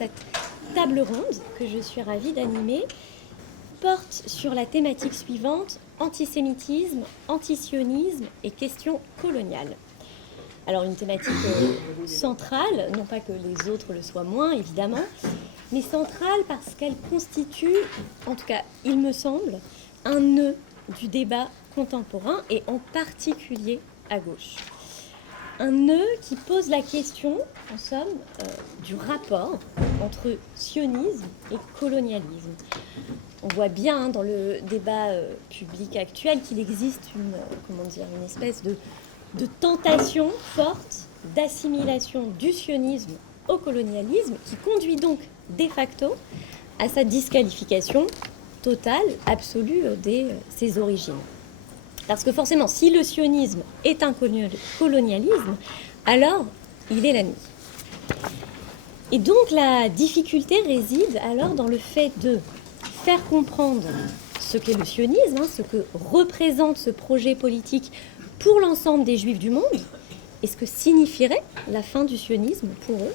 cette table ronde que je suis ravie d'animer porte sur la thématique suivante: antisémitisme, antisionisme et questions coloniales. Alors une thématique centrale, non pas que les autres le soient moins évidemment, mais centrale parce qu'elle constitue, en tout cas il me semble, un nœud du débat contemporain et en particulier à gauche. Un nœud qui pose la question, en somme, du rapport entre sionisme et colonialisme. On voit bien dans le débat public actuel qu'il existe une espèce de tentation forte d'assimilation du sionisme au colonialisme qui conduit donc de facto à sa disqualification totale, absolue de ses origines. Parce que forcément, si le sionisme est un colonialisme, alors il est l'ennemi. Et donc la difficulté réside alors dans le fait de faire comprendre ce qu'est le sionisme, ce que représente ce projet politique pour l'ensemble des Juifs du monde, et ce que signifierait la fin du sionisme pour eux,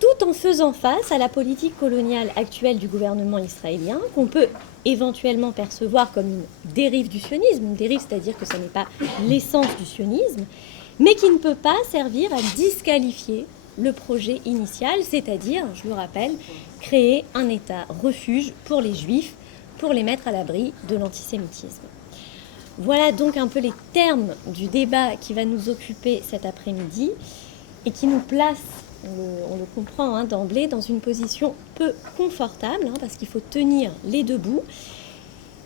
tout en faisant face à la politique coloniale actuelle du gouvernement israélien, qu'on peut éventuellement percevoir comme une dérive du sionisme, une dérive, c'est-à-dire que ce n'est pas l'essence du sionisme, mais qui ne peut pas servir à disqualifier le projet initial, c'est-à-dire, je le rappelle, créer un État refuge pour les Juifs, pour les mettre à l'abri de l'antisémitisme. Voilà donc un peu les termes du débat qui va nous occuper cet après-midi et qui nous place, on le comprend d'emblée, dans une position peu confortable, parce qu'il faut tenir les deux bouts.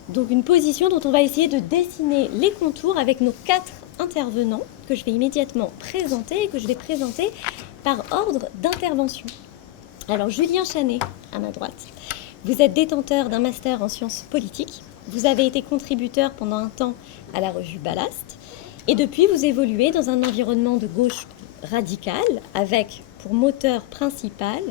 Donc une position dont on va essayer de dessiner les contours avec nos 4 intervenants que je vais immédiatement présenter et que je vais présenter par ordre d'intervention. Alors Julien Chanet, à ma droite, vous êtes détenteur d'un master en sciences politiques. Vous avez été contributeur pendant un temps à la revue Ballast et depuis vous évoluez dans un environnement de gauche radicale avec pour moteur principal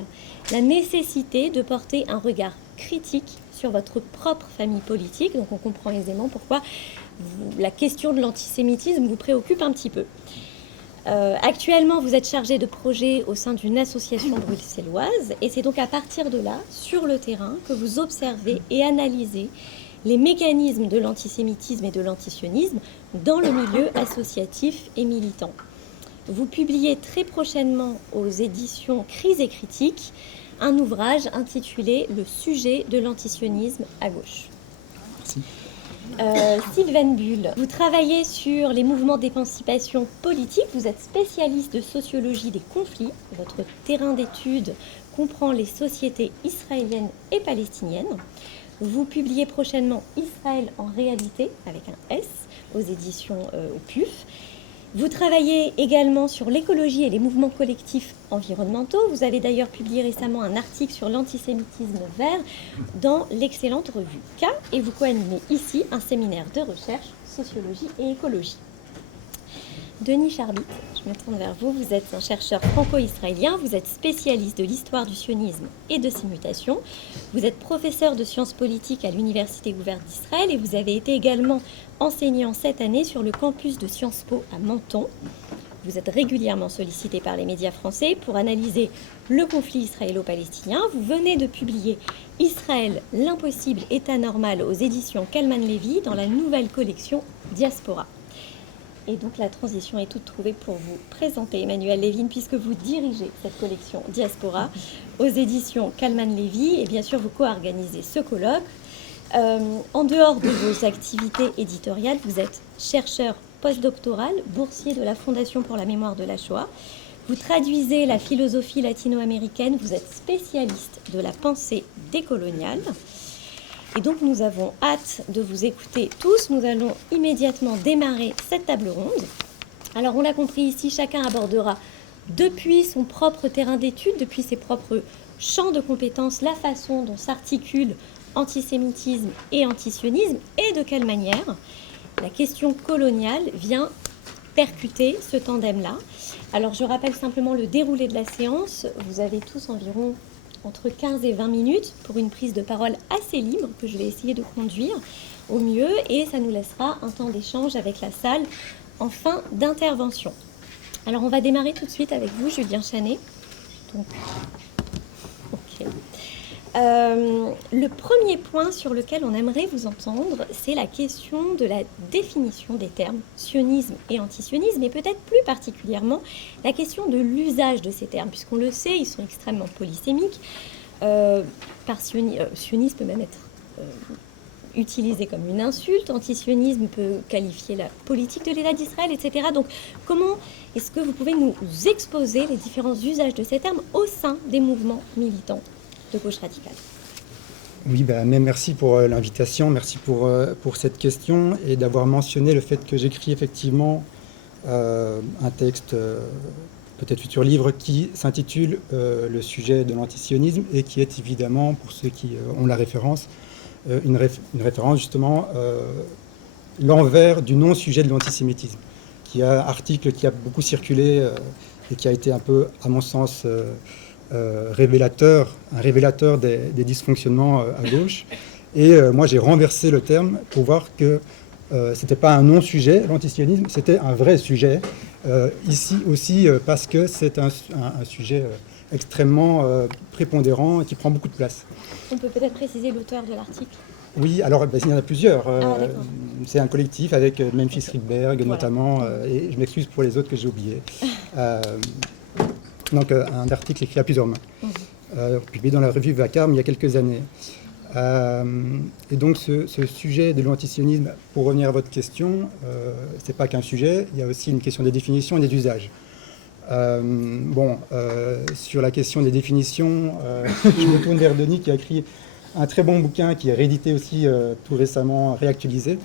la nécessité de porter un regard critique sur votre propre famille politique. Donc on comprend aisément pourquoi la question de l'antisémitisme vous préoccupe un petit peu. Actuellement, vous êtes chargé de projet au sein d'une association bruxelloise et c'est donc à partir de là, sur le terrain, que vous observez et analysez les mécanismes de l'antisémitisme et de l'antisionisme dans le milieu associatif et militant. Vous publiez très prochainement aux éditions Crise et Critique un ouvrage intitulé « Le sujet de l'antisionisme à gauche ». Merci. Sylvaine Bull, vous travaillez sur les mouvements d'émancipation politique, vous êtes spécialiste de sociologie des conflits, votre terrain d'étude comprend les sociétés israéliennes et palestiniennes. Vous publiez prochainement Israël en réalité, avec un S, aux éditions au PUF. Vous travaillez également sur l'écologie et les mouvements collectifs environnementaux. Vous avez d'ailleurs publié récemment un article sur l'antisémitisme vert dans l'excellente revue K et vous co-animez ici un séminaire de recherche, sociologie et écologie. Denis Charbit, je me tourne vers vous. Vous êtes un chercheur franco-israélien, vous êtes spécialiste de l'histoire du sionisme et de ses mutations. Vous êtes professeur de sciences politiques à l'Université ouverte d'Israël et vous avez été également enseignant cette année sur le campus de Sciences Po à Menton. Vous êtes régulièrement sollicité par les médias français pour analyser le conflit israélo-palestinien. Vous venez de publier Israël, l'impossible état normal aux éditions Kalman Levy dans la nouvelle collection Diaspora. Et donc la transition est toute trouvée pour vous présenter Emmanuel Lévin, puisque vous dirigez cette collection Diaspora aux éditions Kalman Levy, et bien sûr vous co-organisez ce colloque. En dehors de vos activités éditoriales, vous êtes chercheur postdoctoral, boursier de la Fondation pour la mémoire de la Shoah. Vous traduisez la philosophie latino-américaine, vous êtes spécialiste de la pensée décoloniale. Et donc nous avons hâte de vous écouter tous. Nous allons immédiatement démarrer cette table ronde. Alors on l'a compris ici, chacun abordera depuis son propre terrain d'étude, depuis ses propres champs de compétences, la façon dont s'articule antisémitisme et antisionisme et de quelle manière la question coloniale vient percuter ce tandem-là. Alors je rappelle simplement le déroulé de la séance. Vous avez tous environ entre 15 et 20 minutes pour une prise de parole assez libre que je vais essayer de conduire au mieux et ça nous laissera un temps d'échange avec la salle en fin d'intervention. Alors on va démarrer tout de suite avec vous, Julien Chanet. Donc, Le premier point sur lequel on aimerait vous entendre, c'est la question de la définition des termes sionisme et antisionisme, et peut-être plus particulièrement la question de l'usage de ces termes, puisqu'on le sait, ils sont extrêmement polysémiques. Sionisme peut même être utilisé comme une insulte, antisionisme peut qualifier la politique de l'État d'Israël, etc. Donc comment est-ce que vous pouvez nous exposer les différents usages de ces termes au sein des mouvements militants de gauche radicale? Oui, merci pour l'invitation, merci pour cette question et d'avoir mentionné le fait que j'écris effectivement un texte, peut-être futur livre, qui s'intitule Le sujet de l'antisionisme et qui est évidemment, pour ceux qui ont la référence, une référence justement l'envers du non-sujet de l'antisémitisme, qui est un article qui a beaucoup circulé et qui a été un peu, à mon sens, un révélateur des dysfonctionnements à gauche. Et moi, j'ai renversé le terme pour voir que c'était pas un non-sujet, l'antisionisme, c'était un vrai sujet. Ici aussi, parce que c'est un sujet extrêmement prépondérant et qui prend beaucoup de place. On peut peut-être préciser l'auteur de l'article. Oui, alors il y en a plusieurs. D'accord. C'est un collectif avec Memphis Rydberg notamment, et je m'excuse pour les autres que j'ai oubliés. Donc un article écrit à plusieurs mains, publié dans la revue Vacarme il y a quelques années. Et donc ce sujet de l'antisionisme, pour revenir à votre question, c'est pas qu'un sujet, il y a aussi une question des définitions et des usages. Sur la question des définitions, je me tourne vers Denis qui a écrit un très bon bouquin qui est réédité aussi tout récemment, réactualisé.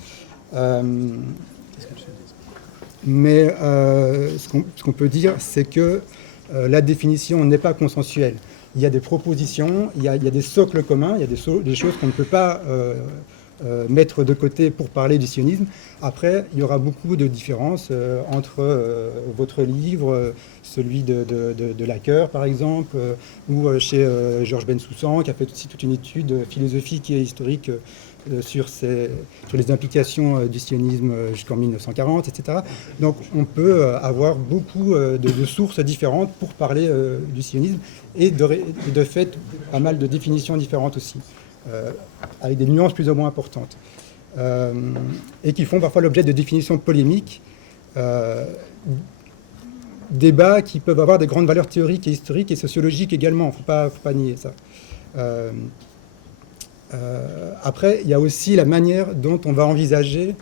Mais ce qu'on peut dire, c'est que la définition n'est pas consensuelle. Il y a des propositions, il y a des socles communs, il y a des choses qu'on ne peut pas mettre de côté pour parler du sionisme. Après, il y aura beaucoup de différences entre votre livre, celui de Laqueur, par exemple, ou chez Georges Bensoussan, qui a fait aussi toute une étude philosophique et historique sur les implications du sionisme jusqu'en 1940, etc. Donc on peut avoir beaucoup de sources différentes pour parler du sionisme et de fait pas mal de définitions différentes aussi, avec des nuances plus ou moins importantes, et qui font parfois l'objet de définitions polémiques, débats qui peuvent avoir des grandes valeurs théoriques et historiques et sociologiques également, il ne faut pas nier ça. Après, il y a aussi la manière dont on va envisager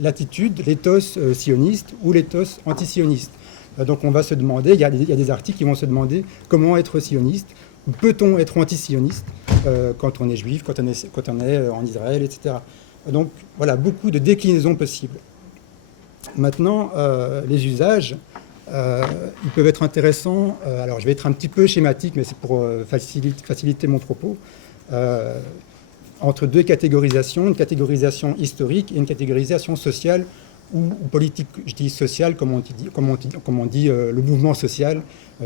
l'attitude, l'éthos sioniste ou l'éthos antisioniste. Donc on va se demander, il y a des articles qui vont se demander comment être sioniste, peut-on être antisioniste quand on est juif, quand on est en Israël, etc. Donc voilà, beaucoup de déclinaisons possibles. Maintenant, les usages, ils peuvent être intéressants. Alors, je vais être un petit peu schématique, mais c'est pour faciliter mon propos. Entre deux catégorisations, une catégorisation historique et une catégorisation sociale ou politique. Je dis sociale, comme on dit le mouvement social,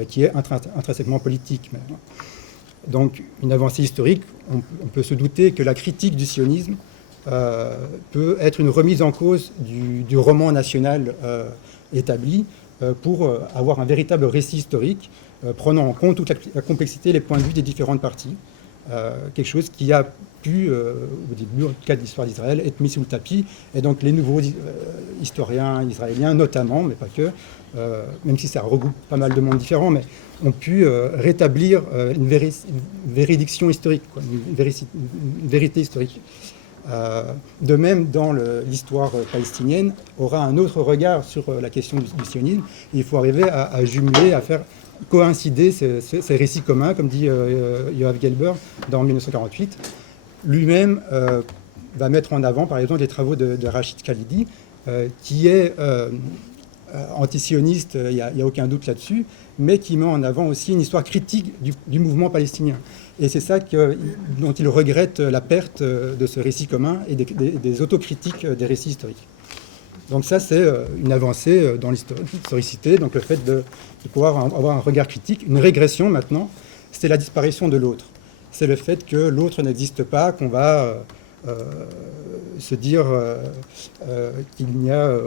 qui est intrinsèquement politique. Donc, une avancée historique, on peut se douter que la critique du sionisme peut être une remise en cause du roman national établi, pour avoir un véritable récit historique, prenant en compte toute la complexité, les points de vue des différentes parties. Quelque chose qui a pu, au début, en tout cas de l'histoire d'Israël, être mis sous le tapis. Et donc les nouveaux historiens israéliens, notamment, mais pas que, même si ça regroupe pas mal de mondes différents, mais ont pu rétablir une véridiction historique, une vérité historique. De même, dans l'histoire palestinienne, aura un autre regard sur la question du sionisme. Il faut arriver à jumeler, à faire coïncider ces récits communs, comme dit Yoav Gelber dans 1948. Lui-même va mettre en avant, par exemple, les travaux de Rachid Khalidi, qui est antisioniste, il n'y a aucun doute là-dessus, mais qui met en avant aussi une histoire critique du mouvement palestinien. Et c'est ça dont il regrette la perte de ce récit commun et des autocritiques des récits historiques. Donc ça, c'est une avancée dans l'historicité, donc le fait de pouvoir avoir un regard critique. Une régression maintenant, c'est la disparition de l'autre. C'est le fait que l'autre n'existe pas, qu'on va se dire qu'il n'y a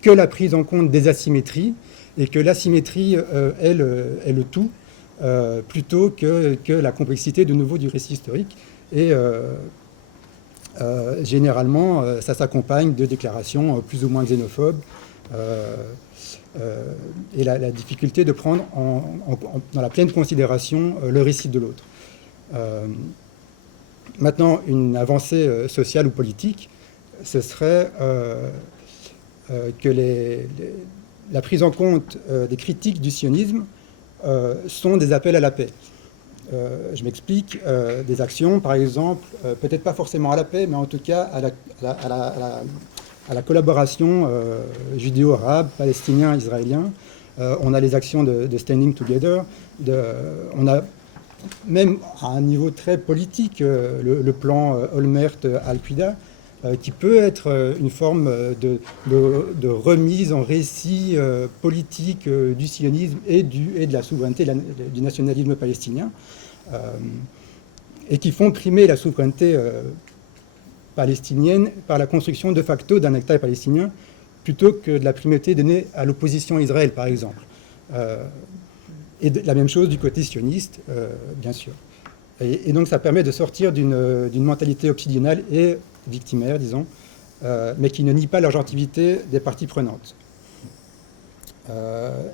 que la prise en compte des asymétries et que l'asymétrie est le tout. plutôt que la complexité de nouveau du récit historique. Et généralement, ça s'accompagne de déclarations plus ou moins xénophobes et la difficulté de prendre dans la pleine considération le récit de l'autre. Maintenant, une avancée sociale ou politique, ce serait que la prise en compte des critiques du sionisme sont des appels à la paix. Je m'explique, des actions, par exemple, peut-être pas forcément à la paix, mais en tout cas à la collaboration judéo-arabe, palestinien, israélien. On a les actions de Standing Together, on a même à un niveau très politique le plan Olmert-Al-Qaïda, qui peut être une forme de remise en récit politique du sionisme et de la souveraineté, du nationalisme palestinien, et qui font primer la souveraineté palestinienne par la construction de facto d'un État palestinien, plutôt que de la primauté donnée à l'opposition à Israël, par exemple. Et la même chose du côté sioniste, bien sûr. Et donc ça permet de sortir d'une mentalité obsidionale et victimaire, disons, mais qui ne nie pas l'agentivité des parties prenantes.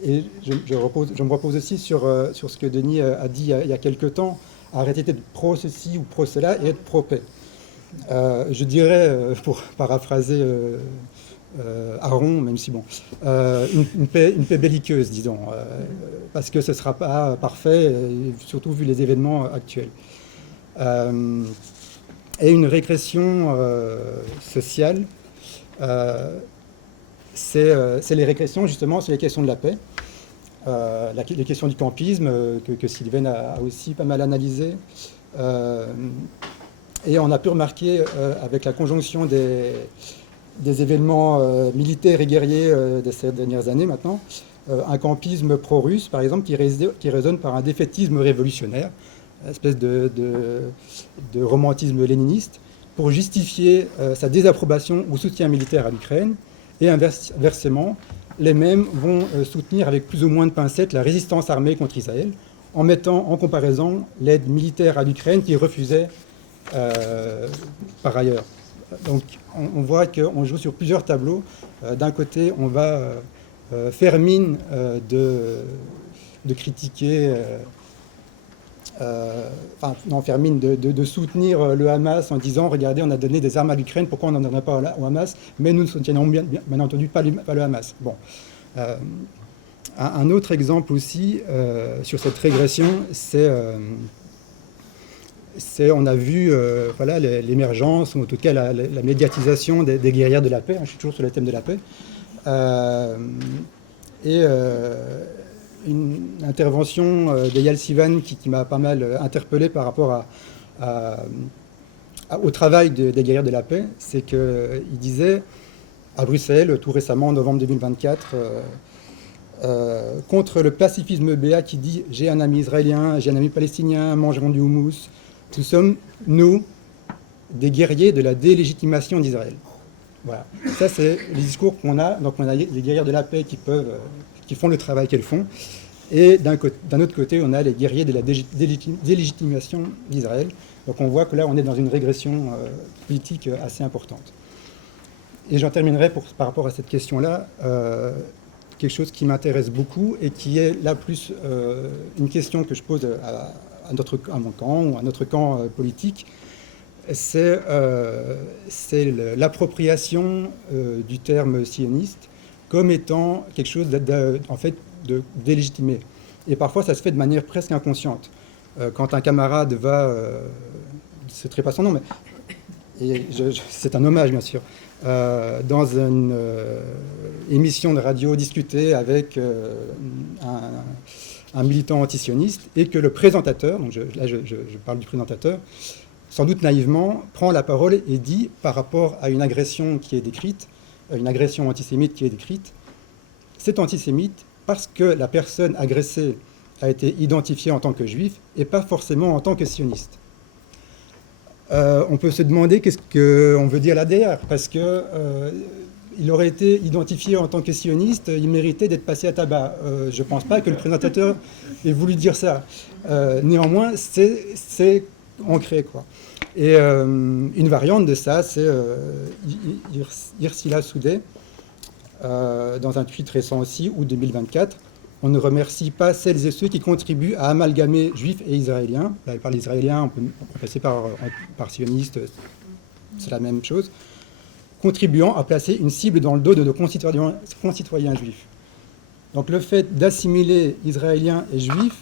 Et je me repose aussi sur ce que Denis a dit il y a quelque temps, arrêter d'être pro-ceci ou pro-cela et être pro-paix. Je dirais, pour paraphraser Aaron, même si bon, une paix belliqueuse, disons, parce que ce ne sera pas parfait, surtout vu les événements actuels. Et une régression sociale, c'est les régressions justement sur les questions de la paix, les questions du campisme que Sylvain a aussi pas mal analysé. Et on a pu remarquer avec la conjonction des événements militaires et guerriers de ces dernières années maintenant, un campisme pro-russe, par exemple, qui résonne par un défaitisme révolutionnaire, une espèce de romantisme léniniste, pour justifier sa désapprobation ou soutien militaire à l'Ukraine. Et inversement, les mêmes vont soutenir avec plus ou moins de pincettes la résistance armée contre Israël, en mettant en comparaison l'aide militaire à l'Ukraine qui refusait par ailleurs. Donc on voit qu'on joue sur plusieurs tableaux. D'un côté, on va faire mine de critiquer, faire mine de soutenir le Hamas en disant « Regardez, on a donné des armes à l'Ukraine, pourquoi on n'en donne pas au Hamas ?» Mais nous ne soutiendrons bien entendu pas le Hamas. Bon. Un autre exemple aussi sur cette régression, on a vu voilà, l'émergence, ou en tout cas la médiatisation des guerrières de la paix. Je suis toujours sur le thème de la paix. Une intervention d'Eyal Sivan qui m'a pas mal interpellé par rapport au travail des guerrières de la paix, c'est qu'il disait à Bruxelles, tout récemment, en novembre 2024, contre le pacifisme béat qui dit « j'ai un ami israélien, j'ai un ami palestinien, mangerons du houmous », nous sommes, nous, des guerriers de la délégitimation d'Israël. Voilà. Ça, c'est les discours qu'on a. Donc, on a les guerrières de la paix qui font le travail qu'elles font. Et d'un autre côté, on a les guerriers de la délégitimation d'Israël. Donc, on voit que là, on est dans une régression politique assez importante. Et j'en terminerai par rapport à cette question-là. Quelque chose qui m'intéresse beaucoup et qui est là plus une question que je pose à mon camp ou à notre camp politique, c'est l'appropriation du terme sioniste comme étant quelque chose en fait, de délégitimé. Et parfois, ça se fait de manière presque inconsciente. Quand un camarade va, je ne citerai pas son nom, mais c'est un hommage, bien sûr, dans une émission de radio discuter avec un militant antisioniste, et que le présentateur, donc là je parle du présentateur, sans doute naïvement, prend la parole et dit, par rapport à une agression qui est décrite, une agression antisémite qui est décrite, c'est antisémite parce que la personne agressée a été identifiée en tant que juif et pas forcément en tant que sioniste. On peut se demander qu'est-ce qu'on veut dire là derrière, parce que il aurait été identifié en tant que sioniste, il méritait d'être passé à tabac. Je ne pense pas que le présentateur ait voulu dire ça. Néanmoins, c'est ancré, quoi. Et une variante de ça, c'est Irsila Soudé, dans un tweet récent aussi, août 2024. On ne remercie pas celles et ceux qui contribuent à amalgamer juifs et israéliens. Là, par les israéliens, on peut passer par sionistes, c'est la même chose. Contribuant à placer une cible dans le dos de nos concitoyens juifs. Donc le fait d'assimiler Israéliens et Juifs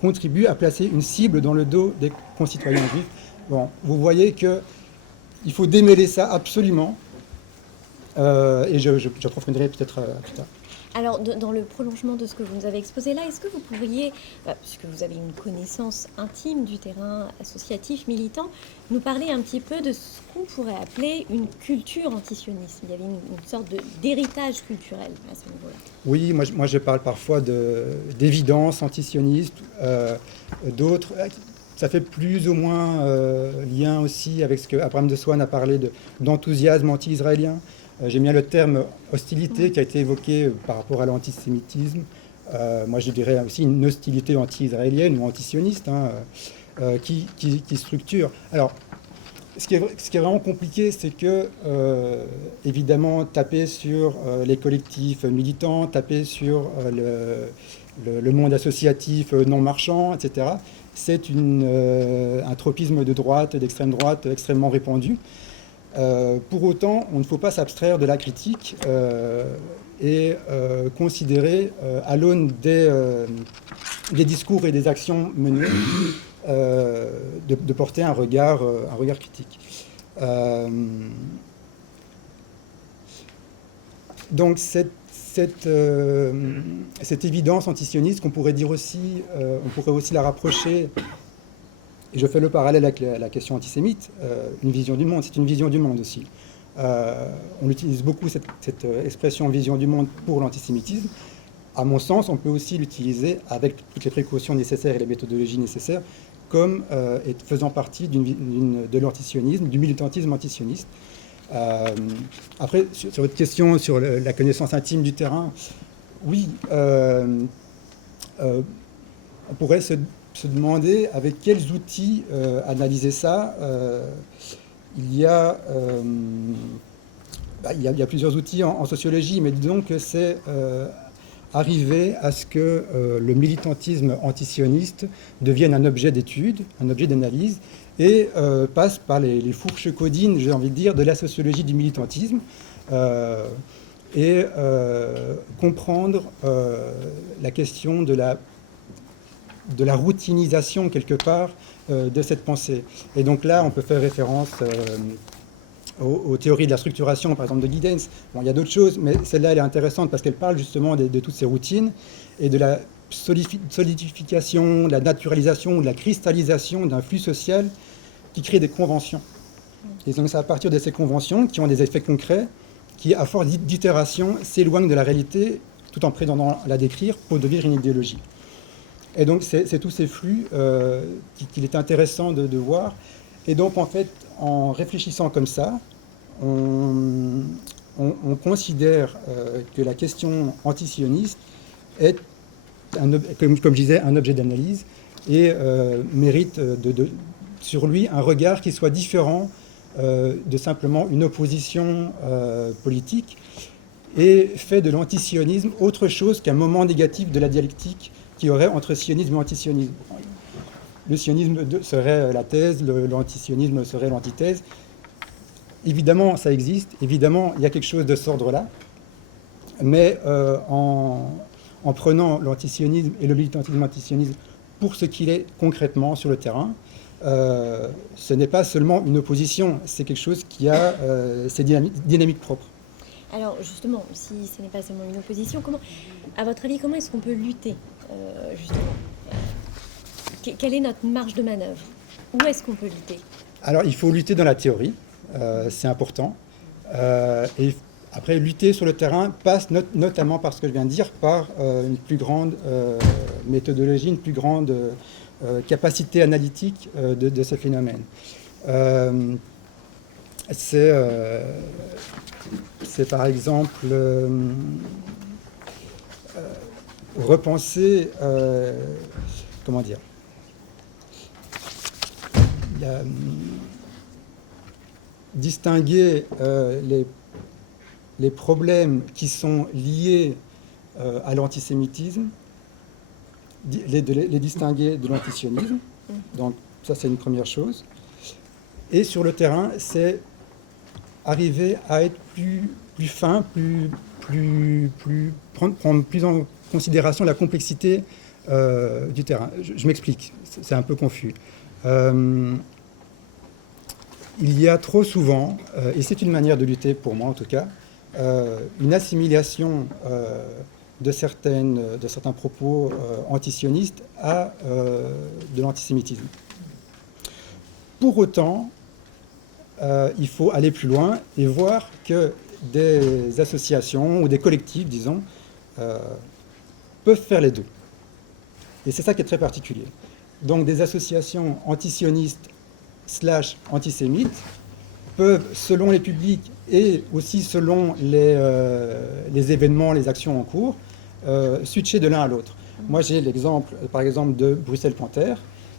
contribue à placer une cible dans le dos des concitoyens juifs. Bon, vous voyez qu'il faut démêler ça absolument, et j'approfondirai peut-être plus tard. Alors, dans le prolongement de ce que vous nous avez exposé là, est-ce que vous pourriez, puisque vous avez une connaissance intime du terrain associatif, militant, nous parler un petit peu de ce qu'on pourrait appeler une culture antisioniste? Il y avait une sorte d'héritage culturel à ce niveau-là. Oui, moi je parle parfois d'évidence antisioniste, d'autres. Ça fait plus ou moins lien aussi avec ce que Abraham de Swan a parlé d'enthousiasme anti-israélien. J'ai mis le terme hostilité qui a été évoqué par rapport à l'antisémitisme. Moi, je dirais aussi une hostilité anti-israélienne ou antisioniste qui structure. Alors, ce qui est vraiment compliqué, c'est que, évidemment, taper sur les collectifs militants, taper sur le monde associatif non marchand, etc., c'est un tropisme de droite, d'extrême droite extrêmement répandu. Pour autant, on ne faut pas s'abstraire de la critique et considérer, à l'aune des discours et des actions menées, de porter un regard critique. Donc cette évidence antisioniste qu'on pourrait dire aussi, on pourrait aussi la rapprocher. Et je fais le parallèle avec la question antisémite, une vision du monde, c'est une vision du monde aussi. On utilise beaucoup cette expression vision du monde pour l'antisémitisme. À mon sens, on peut aussi l'utiliser avec toutes les précautions nécessaires et les méthodologies nécessaires comme faisant partie de l'antisionisme, du militantisme antisioniste. Après, sur votre question sur la connaissance intime du terrain, oui, on pourrait se demander avec quels outils analyser ça. Il y a plusieurs outils en sociologie, mais disons que c'est arriver à ce que le militantisme antisioniste devienne un objet d'étude, un objet d'analyse, et passe par les fourches codines, j'ai envie de dire, de la sociologie du militantisme, et comprendre la question de la routinisation, quelque part, de cette pensée. Et donc là, on peut faire référence aux théories de la structuration, par exemple, de Giddens. Bon, il y a d'autres choses, mais celle-là, elle est intéressante parce qu'elle parle justement de toutes ces routines et de la solidification, de la naturalisation, de la cristallisation d'un flux social qui crée des conventions. Et donc c'est à partir de ces conventions qui ont des effets concrets, qui, à force d'itération, s'éloignent de la réalité tout en prétendant la décrire pour devenir une idéologie. Et donc c'est tous ces flux qu'il est intéressant de voir. Et donc en fait, en réfléchissant comme ça, on considère que la question antisioniste est, comme je disais, un objet d'analyse et mérite sur lui un regard qui soit différent de simplement une opposition politique et fait de l'antisionisme autre chose qu'un moment négatif de la dialectique qu'il y aurait entre sionisme et antisionisme. Le sionisme serait la thèse, l'antisionisme serait l'antithèse. Évidemment, ça existe. Évidemment, il y a quelque chose de cet ordre-là. Mais en prenant l'antisionisme et le militantisme antisionisme pour ce qu'il est concrètement sur le terrain, ce n'est pas seulement une opposition, c'est quelque chose qui a ses dynamiques propres. Alors justement, si ce n'est pas seulement une opposition, à votre avis, comment est-ce qu'on peut lutter justement quelle est notre marge de manœuvre? Où est-ce qu'on peut lutter? Alors il faut lutter dans la théorie, c'est important. Et après, lutter sur le terrain passe notamment par ce que je viens de dire, par une plus grande méthodologie, une plus grande capacité analytique de ce phénomène. c'est par exemple repenser, comment dire, distinguer les problèmes qui sont liés à l'antisémitisme, les distinguer de l'antisionisme. Donc ça, c'est une première chose. Et sur le terrain, c'est arriver à être plus fin, prendre plus en considération la complexité du terrain. Je m'explique, c'est un peu confus. Il y a trop souvent, et c'est une manière de lutter pour moi en tout cas, une assimilation de certains propos antisionistes à de l'antisémitisme. Pour autant, il faut aller plus loin et voir que des associations ou des collectifs, disons, peuvent faire les deux. Et c'est ça qui est très particulier. Donc des associations antisionistes / antisémites peuvent, selon les publics et aussi selon les événements, les actions en cours, switcher de l'un à l'autre. Moi, j'ai l'exemple, par exemple, de Bruxelles Panthère,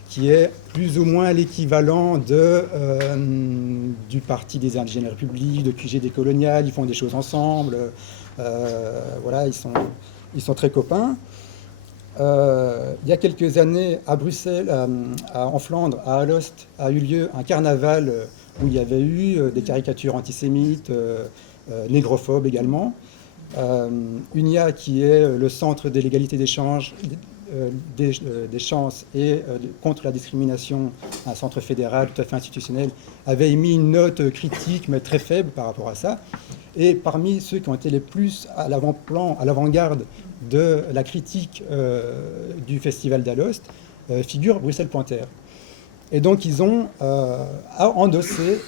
qui est plus ou moins l'équivalent du Parti des Indigènes Républiques, de QG décolonial. Ils font des choses ensemble. Voilà, ils sont très copains. Il y a quelques années, à Bruxelles, en Flandre, à Alost, a eu lieu un carnaval où il y avait eu des caricatures antisémites, négrophobes également. UNIA, qui est le centre de l'égalité des chances et contre la discrimination, un centre fédéral tout à fait institutionnel, avait émis une note critique, mais très faible par rapport à ça. Et parmi ceux qui ont été les plus à l'avant-plan, à l'avant-garde de la critique du festival d'Alost, figure Bruxelles Panthère. Et donc ils ont endossé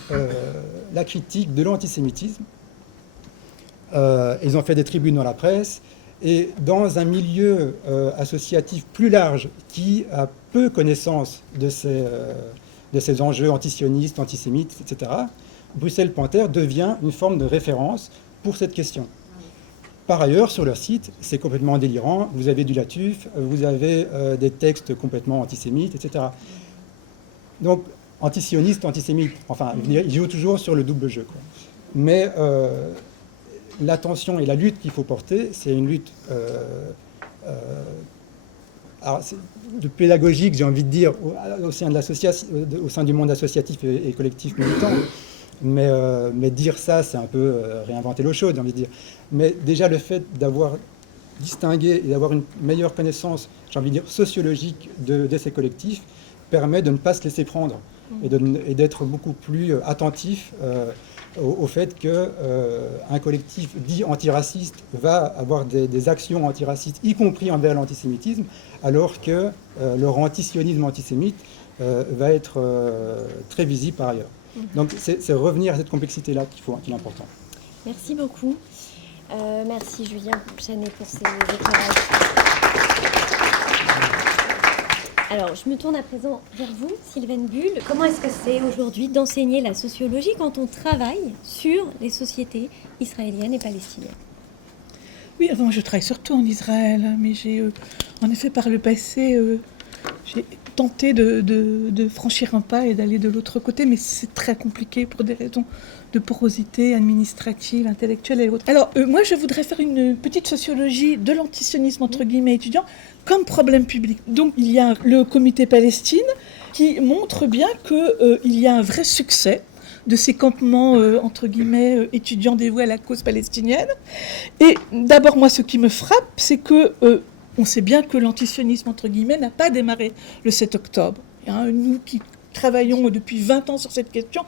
la critique de l'antisémitisme. Ils ont fait des tribunes dans la presse. Et dans un milieu associatif plus large qui a peu connaissance de ces enjeux antisionistes, antisémites, etc., Bruxelles Panthère devient une forme de référence pour cette question. Par ailleurs, sur leur site, c'est complètement délirant. Vous avez du Latuf, vous avez des textes complètement antisémites, etc. Donc, antisioniste, antisémite, enfin, ils jouent toujours sur le double jeu, quoi. Mais l'attention et la lutte qu'il faut porter, c'est une lutte de pédagogique, j'ai envie de dire, au sein du monde associatif et collectif militant. Mais dire ça, c'est un peu réinventer l'eau chaude, j'ai envie de dire. Mais déjà, le fait d'avoir distingué et d'avoir une meilleure connaissance, j'ai envie de dire, sociologique de ces collectifs, permet de ne pas se laisser prendre et d'être beaucoup plus attentif au fait qu'un collectif dit antiraciste va avoir des actions antiracistes, y compris envers l'antisémitisme, alors que leur antisionisme antisémite va être très visible par ailleurs. Donc c'est revenir à cette complexité-là qui est important. Merci beaucoup. Merci Julien Chanet pour ces éclairages. Alors, je me tourne à présent vers vous, Sylvaine Bull. Comment est-ce que c'est aujourd'hui d'enseigner la sociologie quand on travaille sur les sociétés israéliennes et palestiniennes ? Oui, avant je travaille surtout en Israël, mais j'ai en effet par le passé, j'ai tenté de franchir un pas et d'aller de l'autre côté, mais c'est très compliqué pour des raisons de porosité administrative, intellectuelle et autres. Alors, moi, je voudrais faire une petite sociologie de l'antisionisme, entre guillemets, étudiant, comme problème public. Donc, il y a le comité Palestine qui montre bien qu'il y a un vrai succès de ces campements, entre guillemets, étudiants dévoués à la cause palestinienne. Et d'abord, moi, ce qui me frappe, c'est que on sait bien que l'antisionisme, entre guillemets, n'a pas démarré le 7 octobre. Nous qui travaillons depuis 20 ans sur cette question,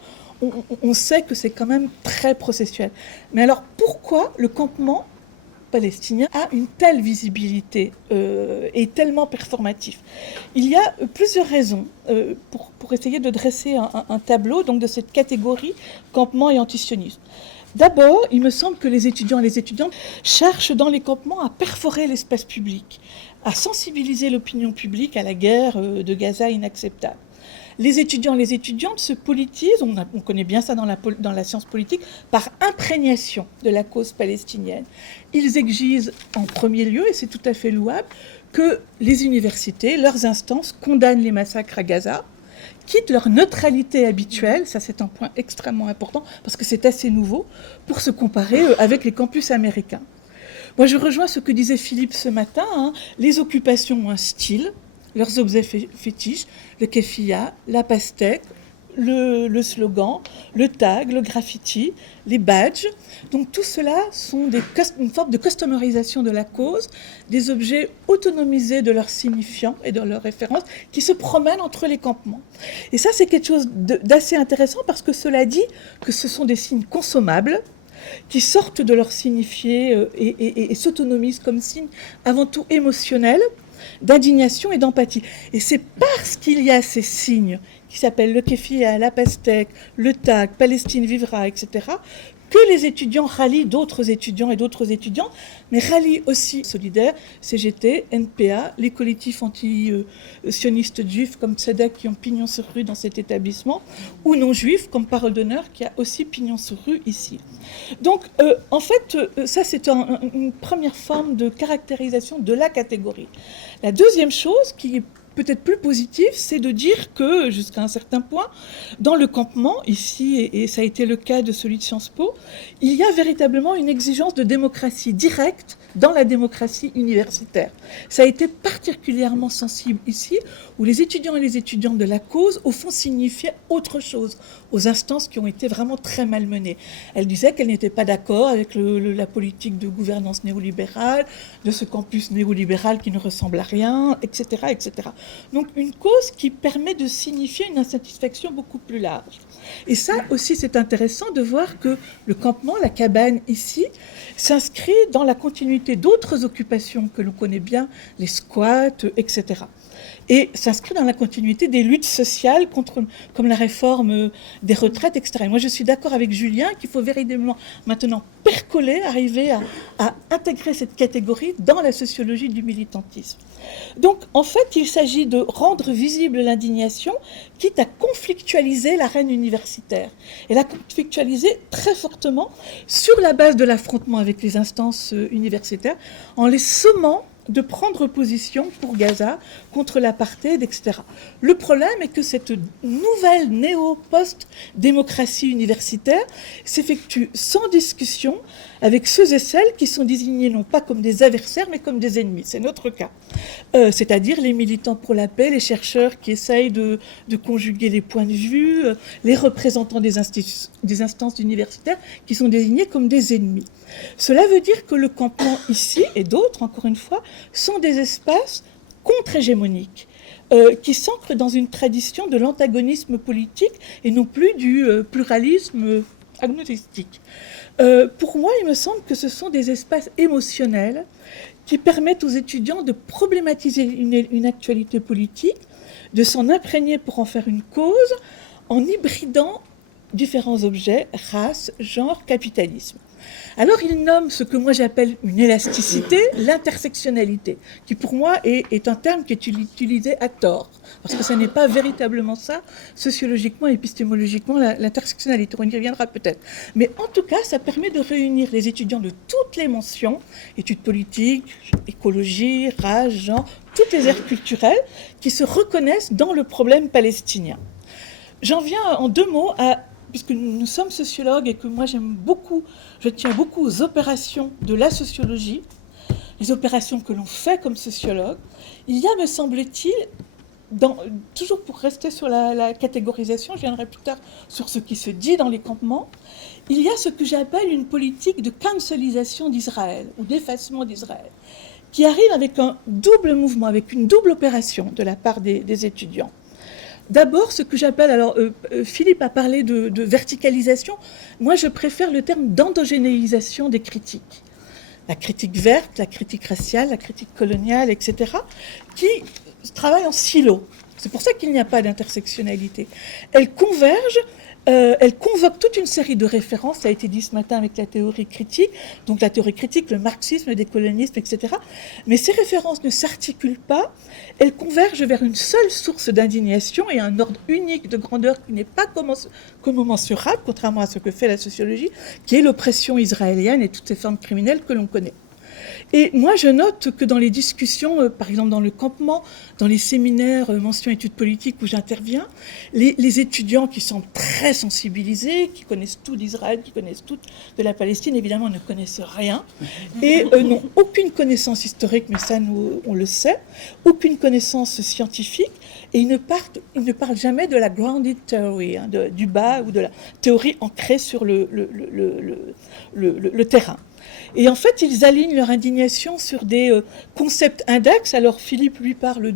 on sait que c'est quand même très processuel. Mais alors, pourquoi le campement palestinien a une telle visibilité et tellement performatif ? Il y a plusieurs raisons pour essayer de dresser un tableau donc, de cette catégorie campement et antisionisme. D'abord, il me semble que les étudiants et les étudiantes cherchent dans les campements à perforer l'espace public, à sensibiliser l'opinion publique à la guerre de Gaza inacceptable. les étudiants et les étudiantes se politisent, on connaît bien ça dans la science politique, par imprégnation de la cause palestinienne. Ils exigent en premier lieu, et c'est tout à fait louable, que les universités, leurs instances, condamnent les massacres à Gaza, quittent leur neutralité habituelle, ça c'est un point extrêmement important, parce que c'est assez nouveau, pour se comparer avec les campus américains. Moi je rejoins ce que disait Philippe ce matin, les occupations ont un style, leurs objets fétiches, le keffiyeh, la pastèque, le slogan, le tag, le graffiti, les badges. Donc tout cela sont une forme de customerisation de la cause, des objets autonomisés de leurs signifiants et de leurs références qui se promènent entre les campements. Et ça, c'est quelque chose d'assez intéressant parce que cela dit que ce sont des signes consommables qui sortent de leur signifié et s'autonomisent comme signes avant tout émotionnels, d'indignation et d'empathie. Et c'est parce qu'il y a ces signes qui s'appellent le keffiyeh, la pastèque, le tag, Palestine vivra, etc., que les étudiants rallient d'autres étudiants et d'autres étudiantes, mais rallient aussi Solidaire, CGT, NPA, les collectifs anti-sionistes juifs comme Tzedek qui ont pignon sur rue dans cet établissement, ou non-juifs comme Parole d'honneur qui a aussi pignon sur rue ici. Donc, en fait, ça c'est une première forme de caractérisation de la catégorie. La deuxième chose qui est peut-être plus positif, c'est de dire que, jusqu'à un certain point, dans le campement, ici, et ça a été le cas de celui de Sciences Po, il y a véritablement une exigence de démocratie directe dans la démocratie universitaire. Ça a été particulièrement sensible ici, où les étudiants et les étudiantes de la cause, au fond, signifiaient autre chose aux instances qui ont été vraiment très malmenées. Elles disaient qu'elles n'étaient pas d'accord avec la politique de gouvernance néolibérale, de ce campus néolibéral qui ne ressemble à rien, etc., etc. Donc une cause qui permet de signifier une insatisfaction beaucoup plus large. Et ça aussi, c'est intéressant de voir que le campement, la cabane ici, s'inscrit dans la continuité d'autres occupations que l'on connaît bien, les squats, etc. Et s'inscrit dans la continuité des luttes sociales comme la réforme des retraites, etc. Et moi, je suis d'accord avec Julien qu'il faut véritablement maintenant percoler, arriver à intégrer cette catégorie dans la sociologie du militantisme. Donc, en fait, il s'agit de rendre visible l'indignation, quitte à conflictualiser l'arène universitaire. Et la conflictualiser très fortement sur la base de l'affrontement avec les instances universitaires, en les sommant de prendre position pour Gaza, contre l'apartheid, etc. Le problème est que cette nouvelle néo-post-démocratie universitaire s'effectue sans discussion avec ceux et celles qui sont désignés non pas comme des adversaires, mais comme des ennemis. C'est notre cas. C'est-à-dire les militants pour la paix, les chercheurs qui essayent de conjuguer les points de vue, les représentants des instances universitaires qui sont désignés comme des ennemis. Cela veut dire que le campement ici, et d'autres, encore une fois, sont des espaces contre-hégémoniques, qui s'ancrent dans une tradition de l'antagonisme politique et non plus du pluralisme agnostique. Pour moi, il me semble que ce sont des espaces émotionnels qui permettent aux étudiants de problématiser une actualité politique, de s'en imprégner pour en faire une cause, en hybridant différents objets, race, genre, capitalisme. Alors il nomme ce que moi j'appelle une élasticité, l'intersectionnalité, qui pour moi est un terme qui est utilisé à tort, parce que ce n'est pas véritablement ça, sociologiquement, épistémologiquement, l'intersectionnalité. On y reviendra peut-être. Mais en tout cas, ça permet de réunir les étudiants de toutes les mentions, études politiques, écologie, race, genre, toutes les aires culturelles, qui se reconnaissent dans le problème palestinien. J'en viens en deux mots puisque nous sommes sociologues et que moi je tiens beaucoup aux opérations de la sociologie, les opérations que l'on fait comme sociologue, il y a, me semble-t-il, toujours pour rester sur la catégorisation, je viendrai plus tard sur ce qui se dit dans les campements, il y a ce que j'appelle une politique de cancelisation d'Israël, ou d'effacement d'Israël, qui arrive avec un double mouvement, avec une double opération de la part des étudiants. D'abord, ce que j'appelle, Philippe a parlé de verticalisation, moi je préfère le terme d'endogénéisation des critiques. La critique verte, la critique raciale, la critique coloniale, etc., qui travaillent en silo. C'est pour ça qu'il n'y a pas d'intersectionnalité. Elles convergent. Elle convoque toute une série de références, ça a été dit ce matin avec la théorie critique, donc la théorie critique, le marxisme, le décolonisme, etc. Mais ces références ne s'articulent pas, elles convergent vers une seule source d'indignation et un ordre unique de grandeur qui n'est pas commensurable, contrairement à ce que fait la sociologie, qui est l'oppression israélienne et toutes ces formes criminelles que l'on connaît. Et moi, je note que dans les discussions, par exemple dans le campement, dans les séminaires mention études politiques où j'interviens, les étudiants qui sont très sensibilisés, qui connaissent tout d'Israël, qui connaissent tout de la Palestine, évidemment ne connaissent rien et n'ont aucune connaissance historique, mais ça, on le sait, aucune connaissance scientifique, et ils ne parlent jamais de la grounded theory, hein, du bas ou de la théorie ancrée sur le terrain. Et en fait, ils alignent leur indignation sur des concepts index. Alors, Philippe, lui, parle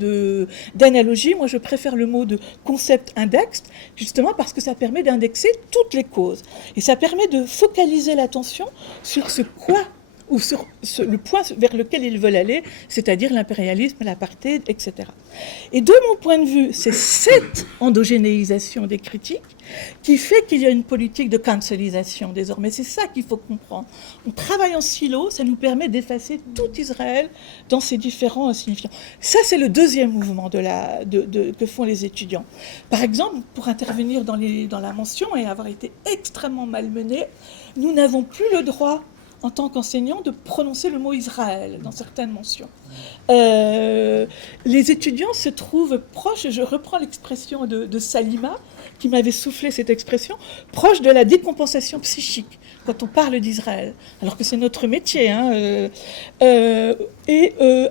d'analogie. Moi, je préfère le mot de concept index, justement parce que ça permet d'indexer toutes les causes. Et ça permet de focaliser l'attention sur ce quoi, ou sur le point vers lequel ils veulent aller, c'est-à-dire l'impérialisme, l'apartheid, etc. Et de mon point de vue, c'est cette endogénéisation des critiques qui fait qu'il y a une politique de cancelisation désormais. C'est ça qu'il faut comprendre. On travaille en silo, ça nous permet d'effacer tout Israël dans ses différents signifiants. Ça, c'est le deuxième mouvement que font les étudiants. Par exemple, pour intervenir dans la mention et avoir été extrêmement malmenés, nous n'avons plus le droit en tant qu'enseignant, de prononcer le mot Israël dans certaines mentions. Les étudiants se trouvent proches, je reprends l'expression de Salima, qui m'avait soufflé cette expression, proche de la décompensation psychique, quand on parle d'Israël, alors que c'est notre métier. Hein,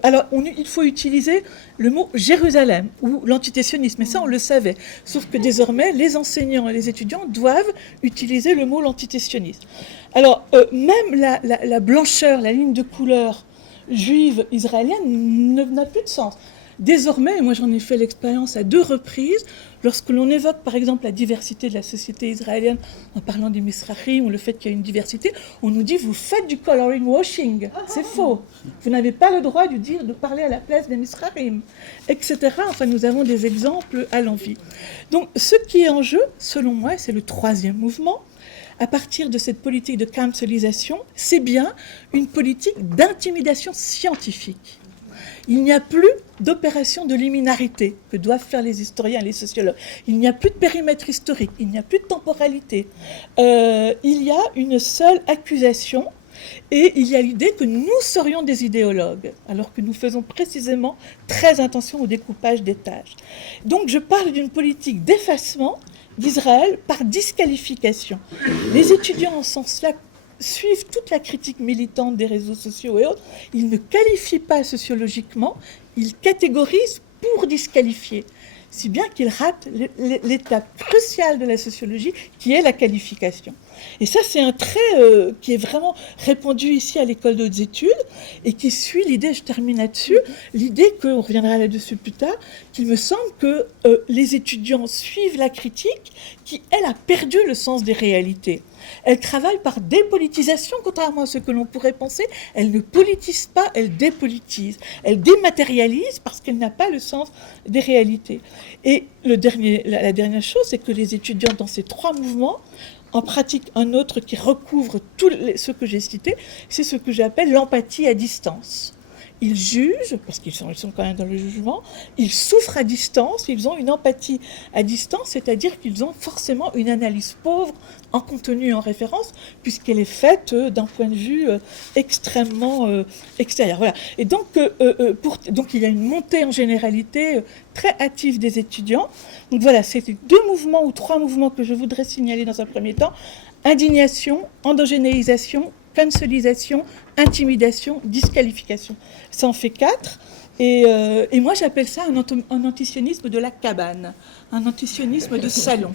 alors, il faut utiliser le mot Jérusalem, ou l'antitétionnisme, et ça on le savait, sauf que désormais, les enseignants et les étudiants doivent utiliser le mot l'antitétionnisme. Alors, même la blancheur, la ligne de couleur juive israélienne n'a plus de sens. Désormais, moi j'en ai fait l'expérience à 2 reprises, lorsque l'on évoque par exemple la diversité de la société israélienne en parlant des Mizrahim ou le fait qu'il y a une diversité, on nous dit vous faites du coloring washing. C'est faux. Vous n'avez pas le droit de parler à la place des Mizrahim, etc. Enfin, nous avons des exemples à l'envi. Donc, ce qui est en jeu, selon moi, c'est le 3e mouvement, à partir de cette politique de cancelisation, c'est bien une politique d'intimidation scientifique. Il n'y a plus d'opération de liminarité que doivent faire les historiens et les sociologues. Il n'y a plus de périmètre historique, il n'y a plus de temporalité. Il y a une seule accusation et il y a l'idée que nous serions des idéologues, alors que nous faisons précisément très attention au découpage des tâches. Donc je parle d'une politique d'effacement d'Israël par disqualification. Les étudiants en ce sens-là suivent toute la critique militante des réseaux sociaux et autres. Ils ne qualifient pas sociologiquement, ils catégorisent pour disqualifier. Si bien qu'ils ratent l'étape cruciale de la sociologie, qui est la qualification. Et ça, c'est un trait qui est vraiment répandu ici à l'école de hautes études et qui suit l'idée, je termine là-dessus, l'idée qu'on reviendra là-dessus plus tard, qu'il me semble que les étudiants suivent la critique qui, elle, a perdu le sens des réalités. Elle travaille par dépolitisation, contrairement à ce que l'on pourrait penser. Elle ne politise pas, elle dépolitise. Elle dématérialise parce qu'elle n'a pas le sens des réalités. Et la dernière chose, c'est que les étudiants dans ces 3 mouvements en pratique un autre qui recouvre tout ce que j'ai cité, c'est ce que j'appelle l'empathie à distance. Ils jugent, parce qu'ils sont quand même dans le jugement, ils souffrent à distance, ils ont une empathie à distance, c'est-à-dire qu'ils ont forcément une analyse pauvre en contenu et en référence, puisqu'elle est faite d'un point de vue extrêmement extérieur. Voilà. Et donc, donc il y a une montée en généralité très hâtive des étudiants. Donc voilà, c'est 2 mouvements ou 3 mouvements que je voudrais signaler dans un premier temps. Indignation, endogénéisation, cancelisation, intimidation, disqualification. Ça en fait 4. Et moi, j'appelle ça un antisionisme de la cabane, un antisionisme de salon,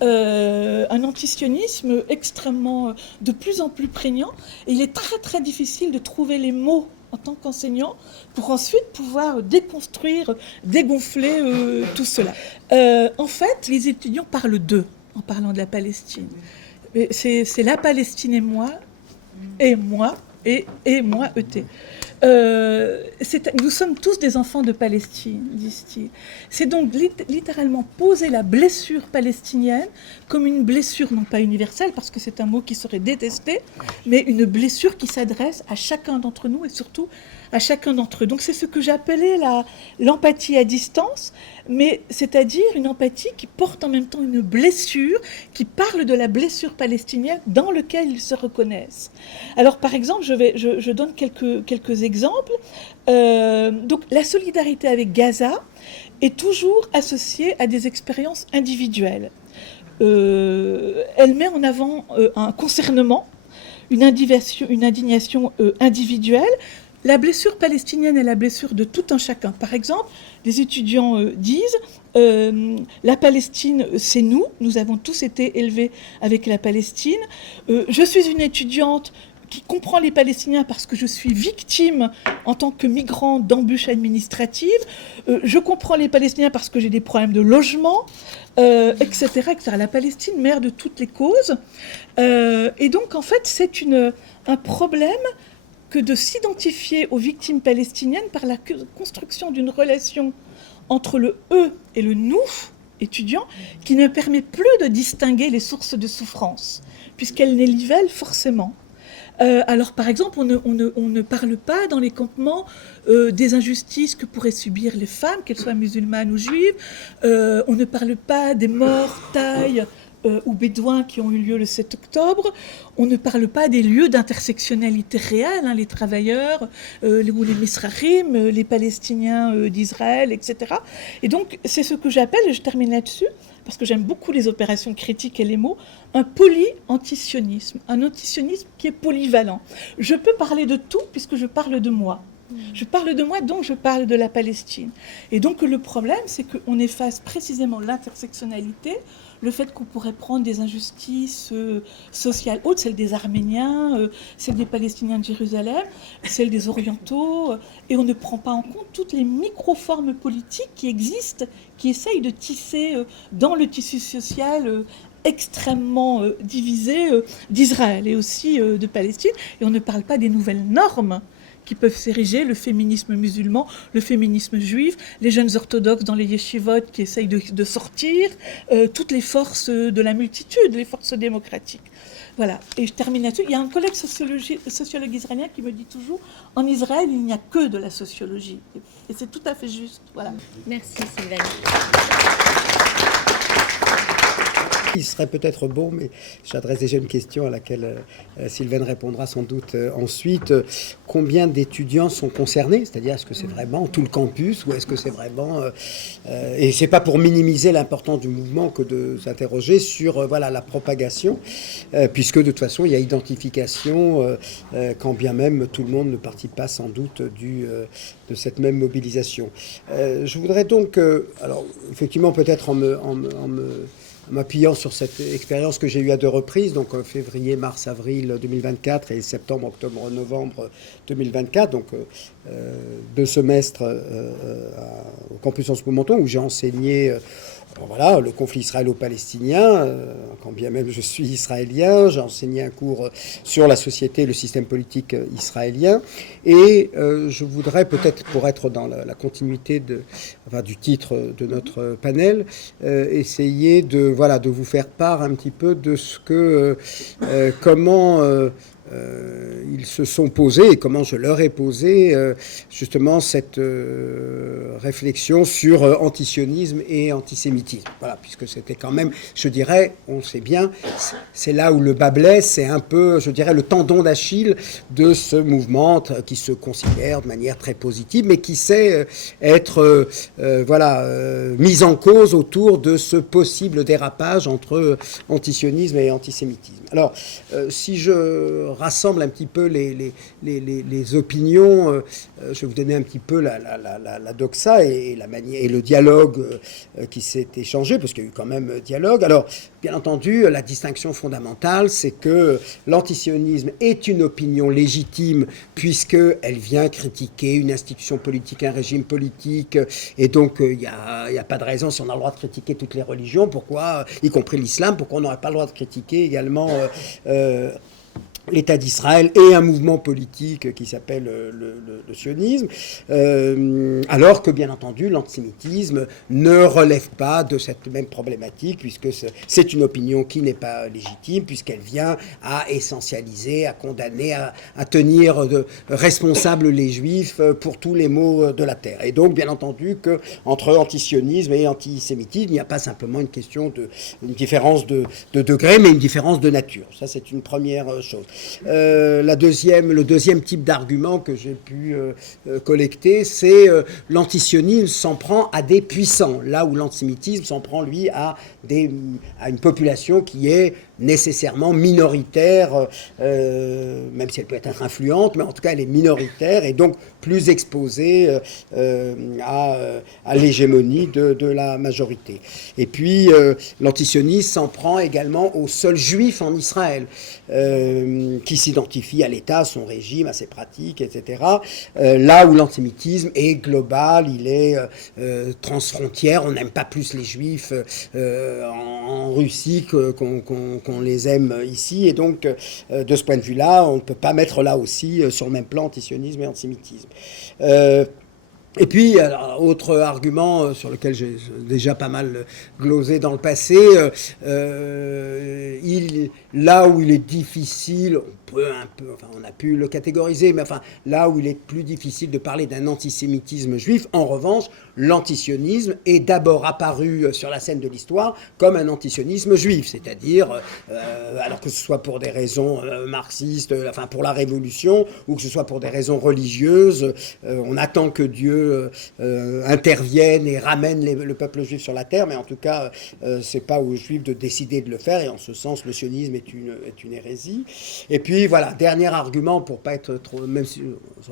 un antisionisme extrêmement, de plus en plus prégnant. Et il est très, très difficile de trouver les mots en tant qu'enseignant pour ensuite pouvoir déconstruire, dégonfler tout cela. En fait, les étudiants parlent d'eux en parlant de la Palestine. C'est la Palestine et moi, et moi, ET. Nous sommes tous des enfants de Palestine, disent-ils. C'est donc littéralement poser la blessure palestinienne comme une blessure, non pas universelle, parce que c'est un mot qui serait détesté, mais une blessure qui s'adresse à chacun d'entre nous et surtout à chacun d'entre eux. Donc c'est ce que j'appelais l'empathie à distance, mais c'est-à-dire une empathie qui porte en même temps une blessure, qui parle de la blessure palestinienne dans laquelle ils se reconnaissent. Alors par exemple, je donne quelques exemples. Donc la solidarité avec Gaza est toujours associée à des expériences individuelles. Elle met en avant un concernement, une indignation individuelle. La blessure palestinienne est la blessure de tout un chacun. Par exemple, les étudiants disent la Palestine, c'est nous. Nous avons tous été élevés avec la Palestine. Je suis une étudiante qui comprend les Palestiniens parce que je suis victime en tant que migrant d'embûches administratives. Je comprends les Palestiniens parce que j'ai des problèmes de logement, etc., etc. La Palestine, mère de toutes les causes. Et donc, en fait, c'est un problème que de s'identifier aux victimes palestiniennes par la construction d'une relation entre le « eux » et le « nous », étudiants, qui ne permet plus de distinguer les sources de souffrance, puisqu'elles les nivellent forcément. Alors, par exemple, on ne parle pas dans les campements des injustices que pourraient subir les femmes, qu'elles soient musulmanes ou juives. On ne parle pas des morts, thaïs, ou bédouins qui ont eu lieu le 7 octobre. On ne parle pas des lieux d'intersectionnalité réelle, les travailleurs, ou les Misrachim, les Palestiniens d'Israël, etc. Et donc, c'est ce que j'appelle, et je termine là-dessus, parce que j'aime beaucoup les opérations critiques et les mots, un poly-antisionisme, un antisionisme qui est polyvalent. Je peux parler de tout puisque je parle de moi. Je parle de moi, donc je parle de la Palestine. Et donc le problème, c'est qu'on efface précisément l'intersectionnalité, le fait qu'on pourrait prendre des injustices sociales autres, celles des Arméniens, celles des Palestiniens de Jérusalem, celles des Orientaux, et on ne prend pas en compte toutes les micro-formes politiques qui existent, qui essayent de tisser dans le tissu social extrêmement divisé d'Israël et aussi de Palestine. Et on ne parle pas des nouvelles normes qui peuvent s'ériger, le féminisme musulman, le féminisme juif, les jeunes orthodoxes dans les yeshivot qui essayent de sortir, toutes les forces de la multitude, les forces démocratiques. Voilà, et je termine là-dessus. Il y a un collègue sociologue israélien qui me dit toujours, en Israël, il n'y a que de la sociologie. Et c'est tout à fait juste. Voilà. Merci Sylvaine. Il serait peut-être bon, mais j'adresse déjà une question à laquelle Sylvaine répondra sans doute ensuite. Combien d'étudiants sont concernés ? C'est-à-dire, est-ce que c'est vraiment tout le campus ou est-ce que c'est vraiment... et c'est pas pour minimiser l'importance du mouvement que de s'interroger sur la propagation, puisque de toute façon, il y a identification, quand bien même tout le monde ne participe pas sans doute de cette même mobilisation. Je voudrais donc... alors, effectivement, peut-être en m'appuyant sur cette expérience que j'ai eue à 2 reprises, donc février, mars, avril 2024 et septembre, octobre, novembre 2024, donc 2 semestres au campus en ce moment où j'ai enseigné le conflit israélo-palestinien, quand bien même je suis israélien. J'ai enseigné un cours sur la société et le système politique israélien. Et je voudrais peut-être, pour être dans la continuité du titre de notre panel, essayer de vous faire part un petit peu de ce que, comment ils se sont posés et comment je leur ai posé justement cette réflexion sur antisionisme et antisémitisme. Voilà, puisque c'était quand même, je dirais, on le sait bien, c'est là où le bas blesse, c'est un peu, je dirais, le tendon d'Achille de ce mouvement qui se considère de manière très positive, mais qui sait être mis en cause autour de ce possible dérapage entre antisionisme et antisémitisme. Alors, si je rassemble un petit peu les opinions, je vais vous donner un petit peu la doxa et le dialogue qui s'est échangé, parce qu'il y a eu quand même dialogue. Alors, bien entendu, la distinction fondamentale, c'est que l'antisionisme est une opinion légitime, puisqu'elle vient critiquer une institution politique, un régime politique, et donc il n'y a pas de raison, si on a le droit de critiquer toutes les religions, pourquoi, y compris l'islam, pourquoi on n'aurait pas le droit de critiquer également l'État d'Israël et un mouvement politique qui s'appelle le sionisme, alors que, bien entendu, l'antisémitisme ne relève pas de cette même problématique, puisque c'est une opinion qui n'est pas légitime, puisqu'elle vient à essentialiser, à condamner, à tenir responsables les Juifs pour tous les maux de la terre. Et donc, bien entendu, qu'entre antisionisme et antisémitisme, il n'y a pas simplement une différence de degré, mais une différence de nature. Ça, c'est une première chose. Le deuxième type d'argument que j'ai pu collecter, c'est l'antisionisme s'en prend à des puissants, là où l'antisémitisme s'en prend, lui, à une population qui est nécessairement minoritaire, même si elle peut être influente, mais en tout cas elle est minoritaire et donc plus exposée à l'hégémonie de la majorité. Et puis l'antisionisme s'en prend également aux seuls juifs en Israël, qui s'identifient à l'État, à son régime, à ses pratiques, etc. Là où l'antisémitisme est global, il est transfrontière, on n'aime pas plus les juifs en Russie qu'on les aime ici, et donc de ce point de vue-là, on ne peut pas mettre là aussi sur le même plan antisionisme et antisémitisme. Et puis, alors, autre argument sur lequel j'ai déjà pas mal glosé dans le passé, là où il est difficile, on a pu le catégoriser, mais enfin, là où il est plus difficile de parler d'un antisémitisme juif, en revanche, l'antisionisme est d'abord apparu sur la scène de l'histoire comme un antisionisme juif, c'est-à-dire, alors que ce soit pour des raisons marxistes, enfin pour la Révolution, ou que ce soit pour des raisons religieuses, on attend que Dieu intervienne et ramène le peuple juif sur la terre, mais en tout cas, c'est pas aux Juifs de décider de le faire, et en ce sens, le sionisme est une hérésie. Et puis voilà, dernier argument, pour pas être trop, même si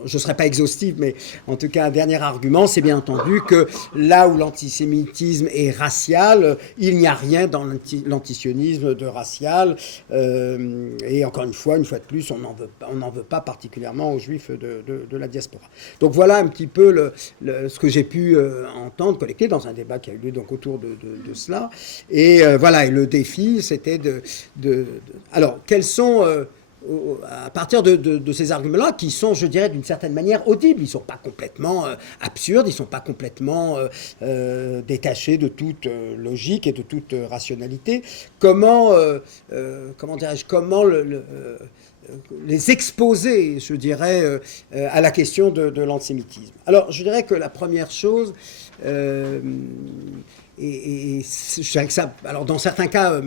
je ne serai pas exhaustif, mais en tout cas un dernier argument, c'est bien entendu que là où l'antisémitisme est racial, il n'y a rien dans l'antisionisme de racial, et encore une fois de plus, on n'en veut pas particulièrement aux Juifs de la diaspora. Donc voilà un petit peu ce que j'ai pu entendre, collecter dans un débat qui a eu lieu donc autour de cela. Et voilà, et le défi, c'était alors, quels sont à partir de ces arguments-là, qui sont, je dirais, d'une certaine manière audibles, ils ne sont pas complètement absurdes, ils ne sont pas complètement détachés de toute logique et de toute rationalité. Comment les exposer, je dirais, à la question de l'antisémitisme. Alors, je dirais que la première chose, et je dirais que ça, alors dans certains cas,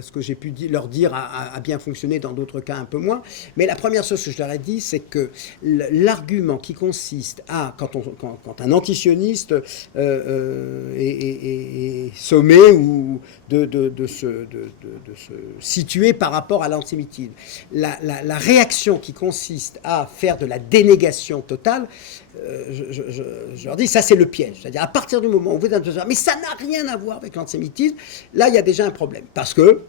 ce que j'ai pu leur dire a bien fonctionné, dans d'autres cas un peu moins. Mais la première chose que je leur ai dit, c'est que l'argument qui consiste à, quand un antisioniste est sommé ou de se situer par rapport à l'antisémitisme, la réaction qui consiste à faire de la dénégation totale, je leur dis, ça c'est le piège. C'est-à-dire, à partir du moment où vous êtes mais ça n'a rien à voir avec l'antisémitisme, là il y a déjà un problème. Parce que,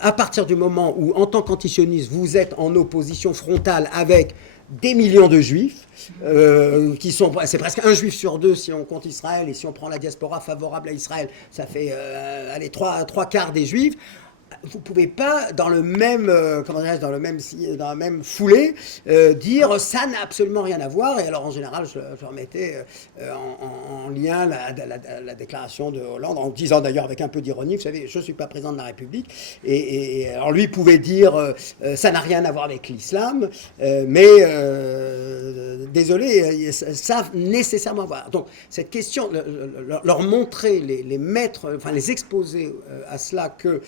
à partir du moment où, en tant qu'antisioniste, vous êtes en opposition frontale avec des millions de juifs, c'est presque un juif sur deux si on compte Israël, et si on prend la diaspora favorable à Israël, ça fait trois quarts des juifs. Vous ne pouvez pas, dans la même foulée, dire ça n'a absolument rien à voir. Et alors, en général, je remettais en lien la déclaration de Hollande, en disant d'ailleurs avec un peu d'ironie, vous savez, je ne suis pas président de la République. Et alors, lui pouvait dire ça n'a rien à voir avec l'islam, mais désolé, ça a nécessairement à voir. Donc, cette question, leur montrer, les mettre, enfin les exposer à cela que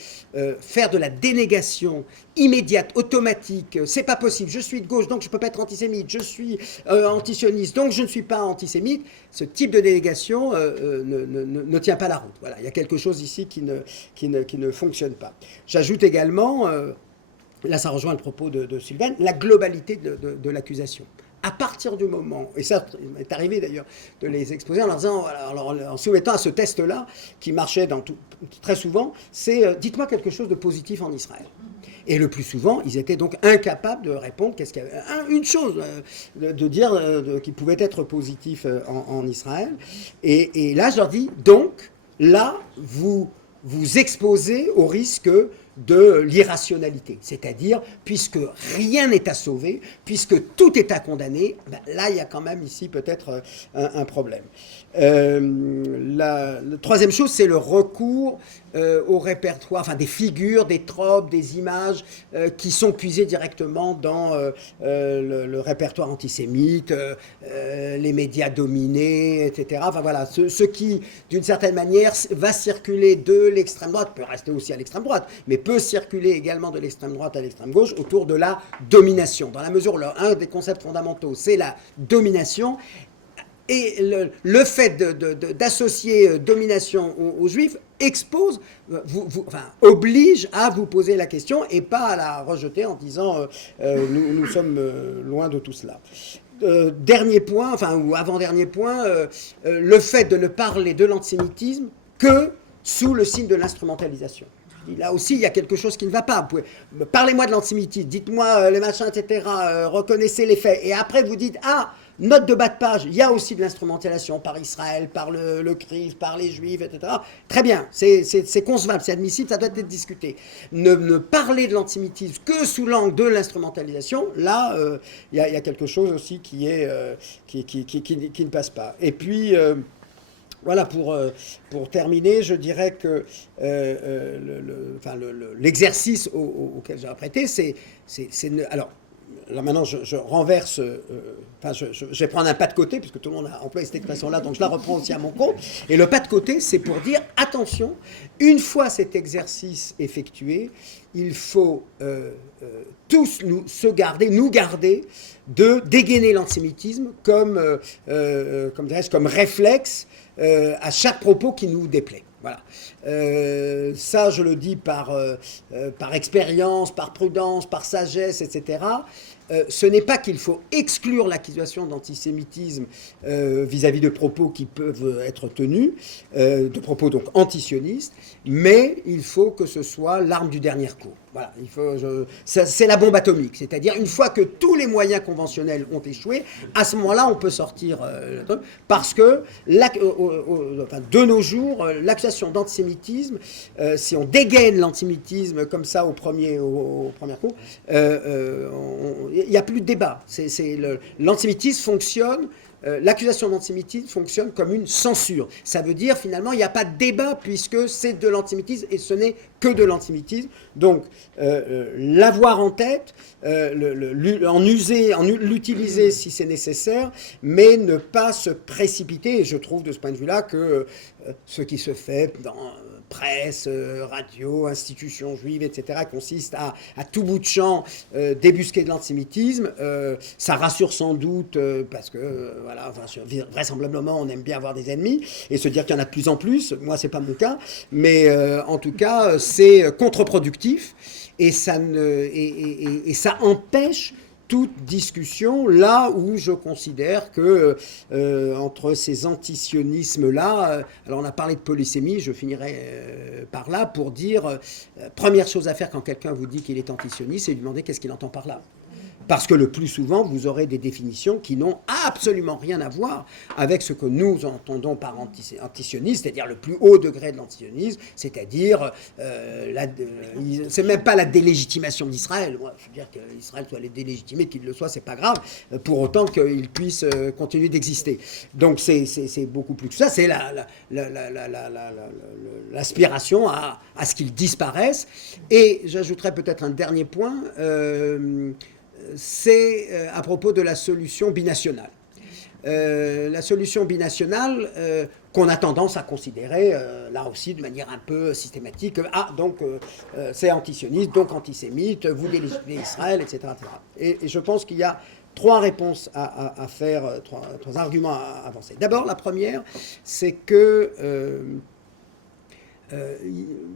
faire de la dénégation immédiate, automatique, c'est pas possible, je suis de gauche donc je peux pas être antisémite, je suis antisioniste donc je ne suis pas antisémite, ce type de délégation ne tient pas la route. Voilà, il y a quelque chose ici qui ne fonctionne pas. J'ajoute également, là ça rejoint le propos de Sylvain, la globalité de l'accusation. À partir du moment, et ça m'est arrivé d'ailleurs de les exposer en leur disant, en soumettant à ce test-là, qui marchait très souvent, c'est dites-moi quelque chose de positif en Israël. Et le plus souvent, ils étaient donc incapables de répondre une chose, de dire qui pouvait être positif en Israël. Et là, je leur dis, donc, là, vous exposez au risque de l'irrationalité. C'est-à-dire, puisque rien n'est à sauver, puisque tout est à condamner, ben là, il y a quand même ici peut-être un problème. La troisième chose, c'est le recours au répertoire, enfin des figures, des tropes, des images qui sont puisées directement dans le répertoire antisémite, les médias dominés, etc. Enfin voilà, ce qui, d'une certaine manière, va circuler de l'extrême droite, peut rester aussi à l'extrême droite, mais peut circuler également de l'extrême droite à l'extrême gauche autour de la domination. Dans la mesure où un des concepts fondamentaux, c'est la domination. Et le fait d'associer domination aux Juifs expose, oblige à vous poser la question et pas à la rejeter en disant nous sommes loin de tout cela. Dernier point, ou avant-dernier point, le fait de ne parler de l'antisémitisme que sous le signe de l'instrumentalisation. Là aussi, il y a quelque chose qui ne va pas. Parlez-moi de l'antisémitisme, dites-moi les machins, etc., reconnaissez les faits, et après vous dites, note de bas de page, il y a aussi de l'instrumentalisation par Israël, par le CRIF, par les Juifs, etc. Très bien, c'est concevable, c'est admissible, ça doit être discuté. Ne parler de l'antisémitisme que sous l'angle de l'instrumentalisation, là, il y a quelque chose aussi qui ne passe pas. Et puis, voilà, pour terminer, je dirais que l'exercice auquel j'ai apprêté, alors, là maintenant, je renverse, je vais prendre un pas de côté, puisque tout le monde a employé cette expression-là, donc je la reprends aussi à mon compte. Et le pas de côté, c'est pour dire, attention, une fois cet exercice effectué, il faut tous nous garder de dégainer l'antisémitisme comme réflexe à chaque propos qui nous déplaît. Voilà. Ça, je le dis par expérience, par prudence, par sagesse, etc. Ce n'est pas qu'il faut exclure l'accusation d'antisémitisme vis-à-vis de propos qui peuvent être tenus, de propos donc antisionistes, mais il faut que ce soit l'arme du dernier coup. Voilà, c'est la bombe atomique, c'est-à-dire une fois que tous les moyens conventionnels ont échoué, à ce moment-là, on peut sortir parce que de nos jours, l'accusation d'antisémitisme, si on dégaine l'antisémitisme comme ça au premier coup, il n'y a plus de débat. L'antisémitisme fonctionne. L'accusation d'antisémitisme fonctionne comme une censure. Ça veut dire, finalement, il n'y a pas de débat puisque c'est de l'antisémitisme et ce n'est que de l'antisémitisme. Donc, l'avoir en tête, l'utiliser si c'est nécessaire, mais ne pas se précipiter. Et je trouve de ce point de vue-là que ce qui se fait dans presse, radio, institutions juives, etc., consiste à tout bout de champ débusquer de l'antisémitisme. Ça rassure sans doute parce que vraisemblablement on aime bien avoir des ennemis et se dire qu'il y en a de plus en plus. Moi, c'est pas mon cas, mais en tout cas, c'est contre-productif et ça empêche toute discussion, là où je considère que entre ces antisionismes-là, alors on a parlé de polysémie, je finirai par là pour dire, première chose à faire quand quelqu'un vous dit qu'il est antisioniste, c'est lui demander qu'est-ce qu'il entend par là. Parce que le plus souvent, vous aurez des définitions qui n'ont absolument rien à voir avec ce que nous entendons par antisionisme, c'est-à-dire le plus haut degré de l'antisionisme, c'est-à-dire, c'est même pas la délégitimation d'Israël. Moi, je veux dire qu'Israël soit délégitimé, qu'il le soit, c'est pas grave, pour autant qu'il puisse continuer d'exister. Donc c'est beaucoup plus que ça, c'est l'aspiration à ce qu'il disparaisse. Et j'ajouterais peut-être un dernier point, c'est à propos de la solution binationale. La solution binationale qu'on a tendance à considérer, là aussi de manière un peu systématique, donc c'est antisioniste, donc antisémite, vous délégitimez Israël, etc., etc. Et je pense qu'il y a trois réponses à faire, trois arguments à avancer. D'abord, la première, c'est que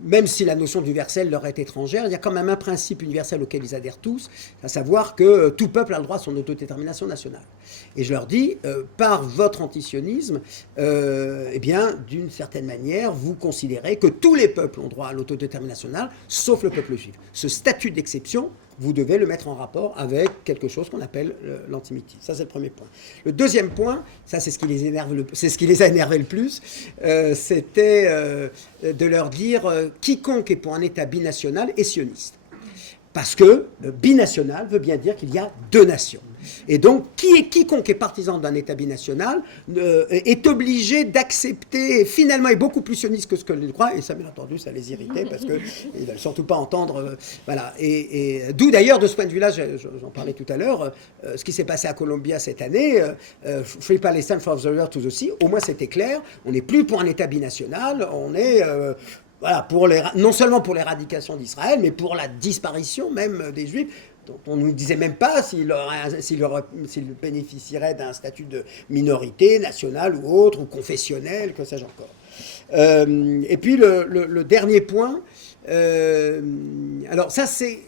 même si la notion d'universel leur est étrangère, il y a quand même un principe universel auquel ils adhèrent tous, à savoir que tout peuple a le droit à son autodétermination nationale. Et je leur dis, par votre antisionisme, eh bien, d'une certaine manière, vous considérez que tous les peuples ont droit à l'autodétermination nationale, sauf le peuple juif. Ce statut d'exception vous devez le mettre en rapport avec quelque chose qu'on appelle l'antisémitisme. Ça, c'est le premier point. Le deuxième point, ça, c'est ce qui les a énervés le plus, c'était de leur dire quiconque est pour un État binational est sioniste. Parce que binational veut bien dire qu'il y a deux nations. Et donc, quiconque est partisan d'un État binational est obligé d'accepter, finalement, est beaucoup plus sioniste que ce que l'on croit, et ça, bien entendu, ça les irritait, parce qu'ils ne veulent surtout pas entendre... voilà. Et d'où, d'ailleurs, de ce point de vue-là, j'en parlais tout à l'heure, ce qui s'est passé à Columbia cette année, Free Palestine for the World to the Sea, au moins c'était clair, on n'est plus pour un État binational, on est... voilà, non seulement pour l'éradication d'Israël, mais pour la disparition même des Juifs, dont on ne nous disait même pas s'ils bénéficieraient d'un statut de minorité nationale ou autre, ou confessionnelle, que sais-je encore. Et puis le dernier point, alors ça c'est,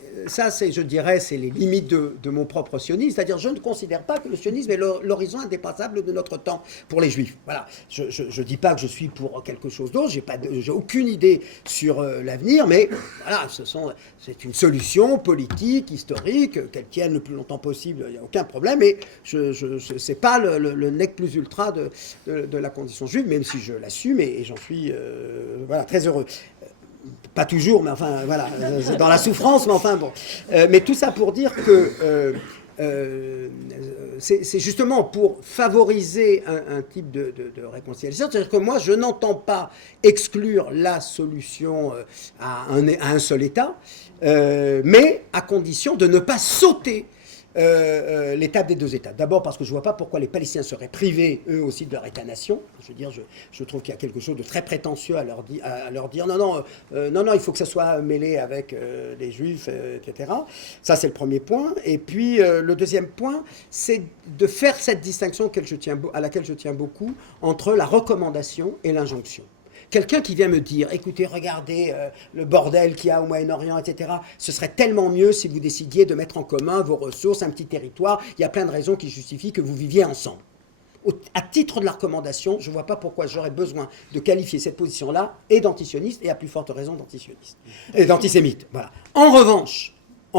je dirais, c'est les limites de mon propre sionisme, c'est-à-dire je ne considère pas que le sionisme est l'horizon indépassable de notre temps pour les Juifs. Voilà, je ne dis pas que je suis pour quelque chose d'autre, j'ai aucune idée sur l'avenir, mais voilà, c'est une solution politique, historique, qu'elle tienne le plus longtemps possible, il n'y a aucun problème, mais c'est pas le nec plus ultra de la condition juive, même si je l'assume et j'en suis voilà, très heureux. Pas toujours, mais enfin, voilà, dans la souffrance, mais enfin, bon. Mais tout ça pour dire que c'est justement pour favoriser un type de réconciliation. C'est-à-dire que moi, je n'entends pas exclure la solution à un seul État, mais à condition de ne pas sauter l'étape des deux États. D'abord parce que je ne vois pas pourquoi les Palestiniens seraient privés, eux aussi, de leur État-nation. Je veux dire, je trouve qu'il y a quelque chose de très prétentieux à leur dire non, il faut que ça soit mêlé avec les Juifs, etc. Ça, c'est le premier point. Et puis, le deuxième point, c'est de faire cette distinction à laquelle je tiens beaucoup entre la recommandation et l'injonction. Quelqu'un qui vient me dire, écoutez, regardez le bordel qu'il y a au Moyen-Orient, etc. Ce serait tellement mieux si vous décidiez de mettre en commun vos ressources, un petit territoire. Il y a plein de raisons qui justifient que vous viviez ensemble. À titre de la recommandation, je ne vois pas pourquoi j'aurais besoin de qualifier cette position-là et d'antisioniste, et à plus forte raison d'antisioniste. Et d'antisémite, voilà. En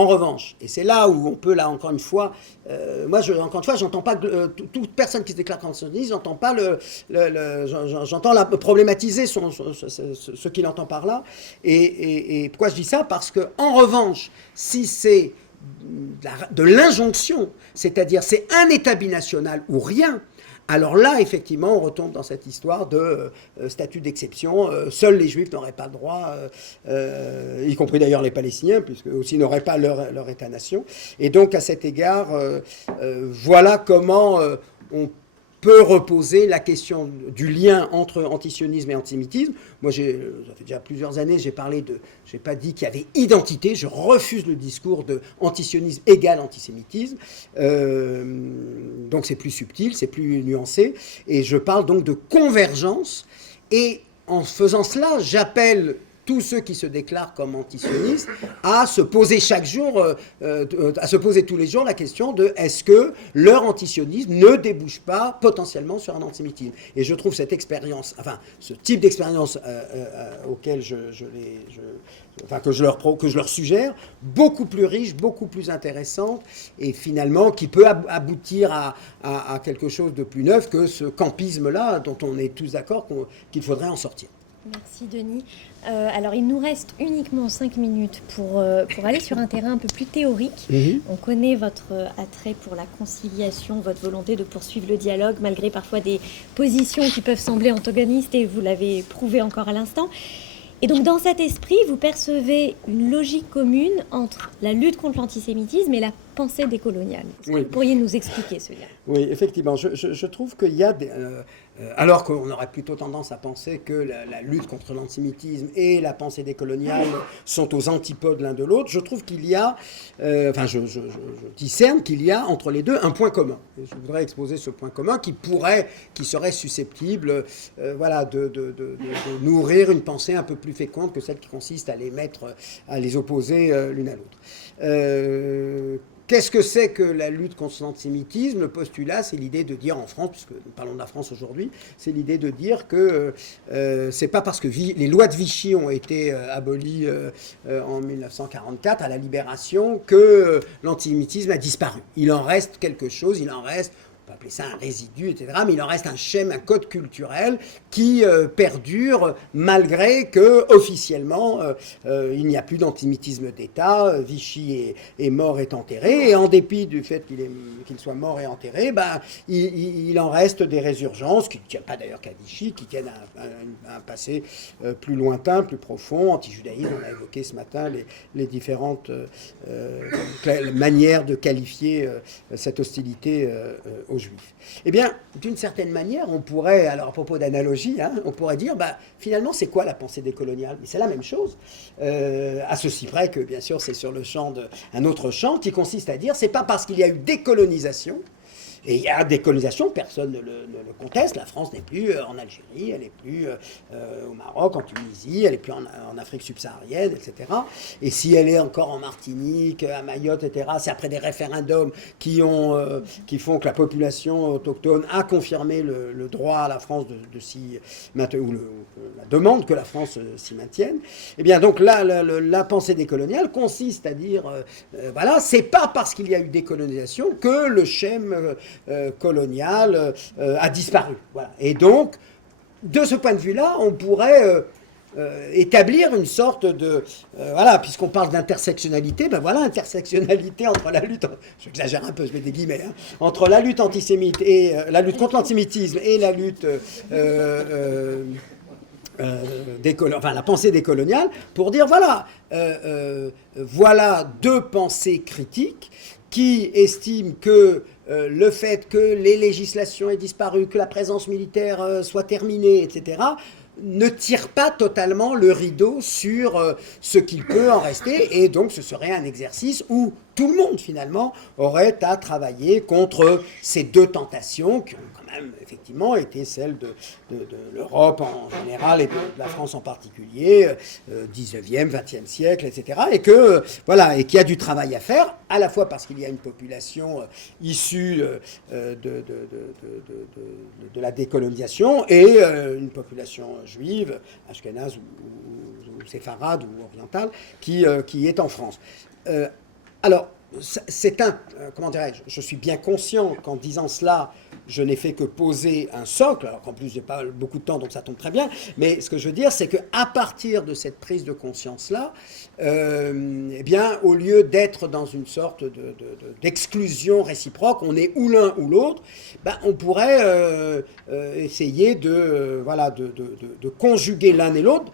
revanche, et c'est là où on peut, là, encore une fois, j'entends pas toute personne qui se déclare antisioniste, j'entends pas j'entends problématiser ce qu'il entend par là. Et pourquoi je dis ça? Parce que, en revanche, si c'est de l'injonction, c'est-à-dire c'est un État binational ou rien, alors là, effectivement, on retombe dans cette histoire de statut d'exception. Seuls les Juifs n'auraient pas le droit, y compris d'ailleurs les Palestiniens, puisque aussi n'auraient pas leur État-nation. Et donc, à cet égard, voilà comment on peut reposer la question du lien entre antisionisme et antisémitisme. Moi, ça fait déjà plusieurs années, j'ai pas dit qu'il y avait identité, je refuse le discours de antisionisme égale antisémitisme. Donc c'est plus subtil, c'est plus nuancé, et je parle donc de convergence, et en faisant cela, j'appelle tous ceux qui se déclarent comme antisionistes à se poser chaque jour, à se poser tous les jours la question de est-ce que leur antisionisme ne débouche pas potentiellement sur un antisémitisme. Et je trouve cette expérience, enfin ce type d'expérience auquel que je leur suggère, beaucoup plus riche, beaucoup plus intéressante, et finalement qui peut aboutir à quelque chose de plus neuf que ce campisme-là dont on est tous d'accord qu'il faudrait en sortir. Merci Denis. Alors il nous reste uniquement 5 minutes pour aller sur un terrain un peu plus théorique. On connaît votre attrait pour la conciliation, votre volonté de poursuivre le dialogue malgré parfois des positions qui peuvent sembler antagonistes, et vous l'avez prouvé encore à l'instant. Et donc dans cet esprit, vous percevez une logique commune entre la lutte contre l'antisémitisme et la pensée décoloniale. Est-ce que vous pourriez nous expliquer ce lien? Oui, effectivement. Je trouve qu'il y a alors qu'on aurait plutôt tendance à penser que la lutte contre l'antisémitisme et la pensée décoloniale sont aux antipodes l'un de l'autre, je trouve qu'il y a, je discerne qu'il y a entre les deux un point commun. Et je voudrais exposer ce point commun qui serait susceptible de nourrir une pensée un peu plus féconde que celle qui consiste à les opposer l'une à l'autre. Qu'est-ce que c'est que la lutte contre l'antisémitisme? Le postulat, c'est l'idée de dire en France, puisque nous parlons de la France aujourd'hui, aujourd'hui, c'est l'idée de dire que c'est pas parce que les lois de Vichy ont été abolies en 1944 à la Libération que l'antisémitisme a disparu. Il en reste quelque chose, il en reste, on peut appeler ça un résidu, etc., mais il en reste un schème, un code culturel qui perdure malgré que officiellement il n'y a plus d'antisémitisme d'État, Vichy est mort, est enterré, et en dépit du fait qu'il soit mort et enterré, il en reste des résurgences qui ne tiennent pas d'ailleurs qu'à Vichy, qui tiennent à un passé plus lointain, plus profond, anti-judaïsme. On a évoqué ce matin les différentes manières de qualifier cette hostilité aux Juifs. Eh bien, d'une certaine manière, on pourrait, alors à propos d'analogie, on pourrait dire, finalement, c'est quoi la pensée décoloniale? Mais c'est la même chose, à ceci près que, bien sûr, c'est sur le champ un autre champ qui consiste à dire, c'est pas parce qu'il y a eu décolonisation, et il y a décolonisation, personne ne le conteste. La France n'est plus en Algérie, elle n'est plus au Maroc, en Tunisie, elle n'est plus en Afrique subsaharienne, etc. Et si elle est encore en Martinique, à Mayotte, etc., c'est après des référendums qui font que la population autochtone a confirmé le droit à la France de s'y maintenir, ou la demande que la France s'y maintienne. Eh bien, donc là, la pensée décoloniale consiste à dire, voilà, c'est pas parce qu'il y a eu décolonisation que le schème colonial a disparu. Voilà. Et donc, de ce point de vue-là, on pourrait établir une sorte de... voilà, puisqu'on parle d'intersectionnalité, intersectionnalité entre la lutte... J'exagère un peu, je mets des guillemets, entre la lutte antisémite et la lutte contre l'antisémitisme et la lutte... la pensée décoloniale, pour dire, voilà deux pensées critiques qui estiment que le fait que les législations aient disparu, que la présence militaire soit terminée, etc., ne tire pas totalement le rideau sur ce qu'il peut en rester, et donc ce serait un exercice où tout le monde, finalement, aurait à travailler contre ces deux tentations qui ont quand même, effectivement, été celles de l'Europe en général et de la France en particulier, 19e, 20e siècle, etc. Et qu'il y a du travail à faire, à la fois parce qu'il y a une population issue de la décolonisation et une population juive, ashkénaze ou séfarade ou orientale, qui est en France. Alors, comment dirais-je, je suis bien conscient qu'en disant cela, je n'ai fait que poser un socle, alors qu'en plus, je n'ai pas beaucoup de temps, donc ça tombe très bien, mais ce que je veux dire, c'est qu'à partir de cette prise de conscience-là, eh bien, au lieu d'être dans une sorte d'exclusion réciproque, on est ou l'un ou l'autre, on pourrait essayer de conjuguer l'un et l'autre.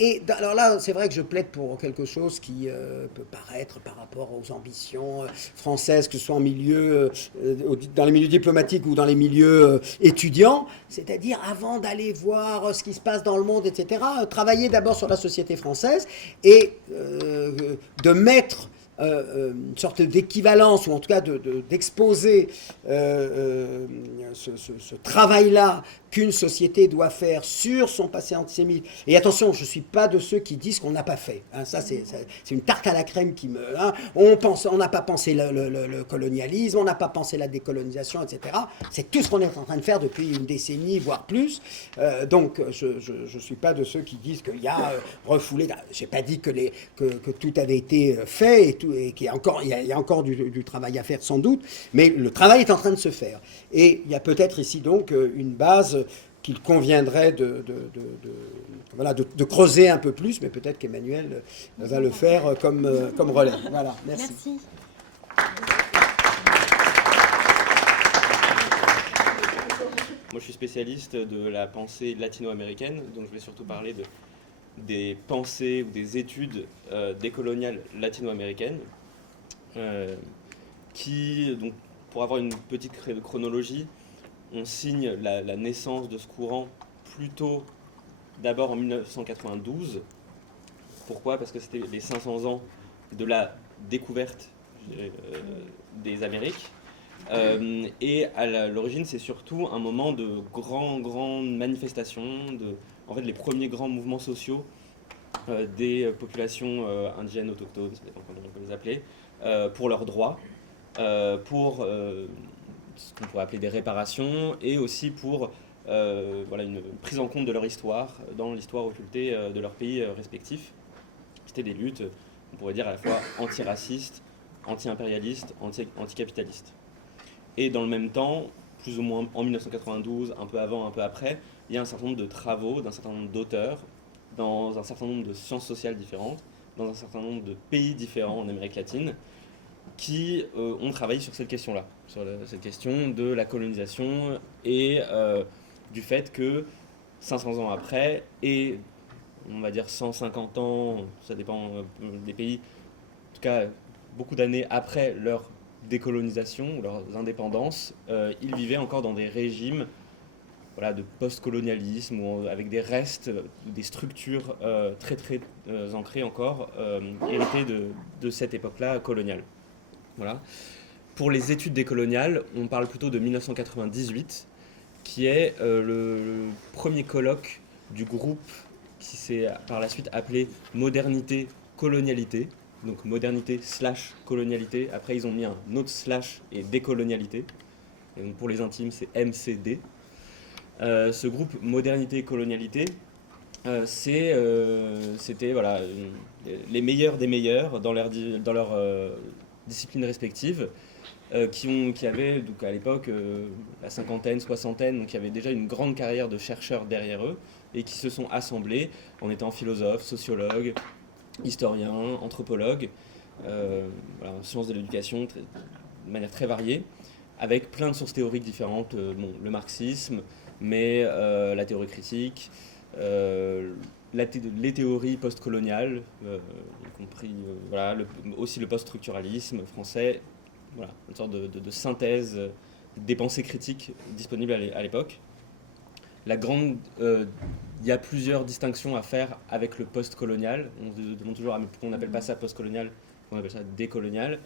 Et alors là, c'est vrai que je plaide pour quelque chose qui peut paraître par rapport aux ambitions françaises, que ce soit dans les milieux diplomatiques ou dans les milieux étudiants, c'est-à-dire avant d'aller voir ce qui se passe dans le monde, etc., travailler d'abord sur la société française et de mettre une sorte d'équivalence, ou en tout cas d'exposer ce travail-là qu'une société doit faire sur son passé antisémite. Et attention, je ne suis pas de ceux qui disent qu'on n'a pas fait. Ça, c'est une tarte à la crème qui me... on n'a pas pensé le colonialisme, on n'a pas pensé la décolonisation, etc. C'est tout ce qu'on est en train de faire depuis une décennie, voire plus. Donc, je ne suis pas de ceux qui disent qu'il y a refoulé... Je n'ai pas dit que tout avait été fait et qu'il y a encore du travail à faire, sans doute, mais le travail est en train de se faire. Et il y a peut-être ici donc une base qu'il conviendrait de creuser un peu plus, mais peut-être qu'Emmanuel va le faire comme relais. Voilà, merci. Merci. Moi, je suis spécialiste de la pensée latino-américaine, donc je vais surtout parler des pensées ou des études décoloniales latino-américaines, qui, donc, pour avoir une petite chronologie, on signe la naissance de ce courant plutôt d'abord en 1992. Pourquoi ? Parce que c'était les 500 ans de la découverte des Amériques. Et à l'origine, c'est surtout un moment de grandes manifestations, en fait, les premiers grands mouvements sociaux des populations indigènes, autochtones, ça dépend comment on peut les appeler, pour leurs droits, pour ce qu'on pourrait appeler des réparations, et aussi pour voilà, une prise en compte de leur histoire dans l'histoire occultée de leurs pays respectifs. C'était des luttes, on pourrait dire à la fois antiracistes, anti-impérialistes, anticapitalistes. Et dans le même temps, plus ou moins en 1992, un peu avant, un peu après, il y a un certain nombre de travaux d'un certain nombre d'auteurs dans un certain nombre de sciences sociales différentes, dans un certain nombre de pays différents en Amérique latine, qui ont travaillé sur cette question-là, sur cette question de la colonisation et du fait que 500 ans après, et on va dire 150 ans, ça dépend des pays, en tout cas beaucoup d'années après leur décolonisation, leurs indépendances, ils vivaient encore dans des régimes, voilà, de post-colonialisme, avec des restes, des structures très ancrées encore, héritées de cette époque-là coloniale. Voilà. Pour les études décoloniales, on parle plutôt de 1998, qui est le premier colloque du groupe qui s'est par la suite appelé Modernité-Colonialité. Donc modernité/colonialité. Après, ils ont mis un autre slash et décolonialité. Et donc pour les intimes, c'est MCD. Ce groupe Modernité-Colonialité, c'était voilà, les meilleurs des meilleurs dans leur disciplines respectives, qui avaient donc à l'époque la cinquantaine, soixantaine, donc il y avait déjà une grande carrière de chercheurs derrière eux, et qui se sont assemblés en étant philosophes, sociologues, historiens, anthropologues, voilà, sciences de l'éducation de manière très variée, avec plein de sources théoriques différentes, bon, le marxisme, mais la théorie critique, les théories post-coloniales, y compris voilà, aussi le post-structuralisme français, voilà, une sorte de synthèse des pensées critiques disponibles à l'époque. Il y a plusieurs distinctions à faire avec le post-colonial. On se demande toujours pourquoi on n'appelle pas ça post-colonial, on appelle ça décolonial.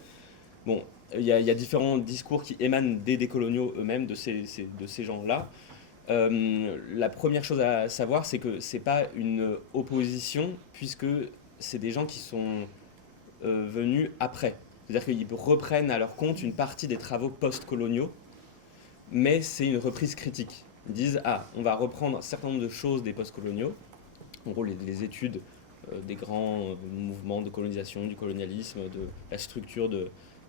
Bon, il y a différents discours qui émanent des décoloniaux eux-mêmes, de ces gens-là. La première chose à savoir, c'est que c'est pas une opposition, puisque c'est des gens qui sont venus après. C'est-à-dire qu'ils reprennent à leur compte une partie des travaux post-coloniaux, mais c'est une reprise critique. Ils disent, on va reprendre un certain nombre de choses des post-coloniaux, en gros les études des grands mouvements de colonisation, du colonialisme, de la structure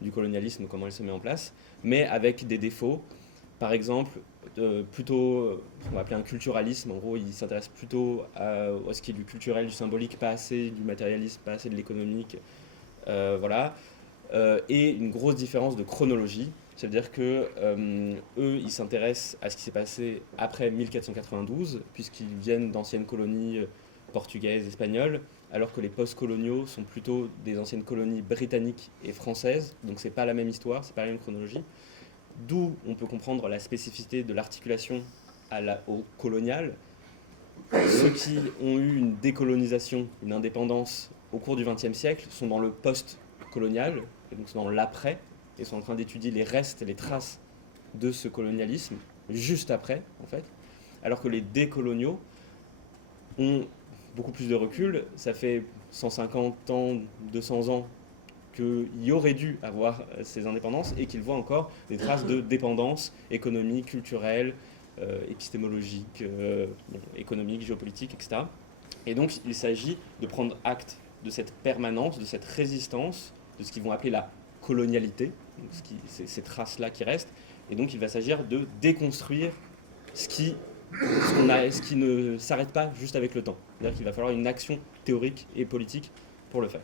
du colonialisme, comment elle se met en place, mais avec des défauts. Par exemple, plutôt ce qu'on va appeler un culturalisme. En gros, il s'intéresse plutôt à ce qui est du culturel, du symbolique, pas assez du matérialisme, pas assez de l'économique. Voilà. Et une grosse différence de chronologie. C'est-à-dire que eux, ils s'intéressent à ce qui s'est passé après 1492, puisqu'ils viennent d'anciennes colonies portugaises, espagnoles, alors que les post-coloniaux sont plutôt des anciennes colonies britanniques et françaises. Donc c'est pas la même histoire, c'est pas la même chronologie. D'où on peut comprendre la spécificité de l'articulation au colonial. Ceux qui ont eu une décolonisation, une indépendance au cours du XXe siècle sont dans le post-colonial, et donc sont dans l'après, et sont en train d'étudier les restes, les traces de ce colonialisme, juste après, en fait. Alors que les décoloniaux ont beaucoup plus de recul. Ça fait 150 ans, 200 ans qu'il y aurait dû avoir ces indépendances et qu'ils voient encore des traces de dépendance économique, culturelle, épistémologique, économique, géopolitique, etc. Et donc il s'agit de prendre acte de cette permanence, de cette résistance, de ce qu'ils vont appeler la colonialité, ces traces-là qui restent. Et donc il va s'agir de déconstruire ce qui ne s'arrête pas juste avec le temps. C'est-à-dire qu'il va falloir une action théorique et politique pour le faire.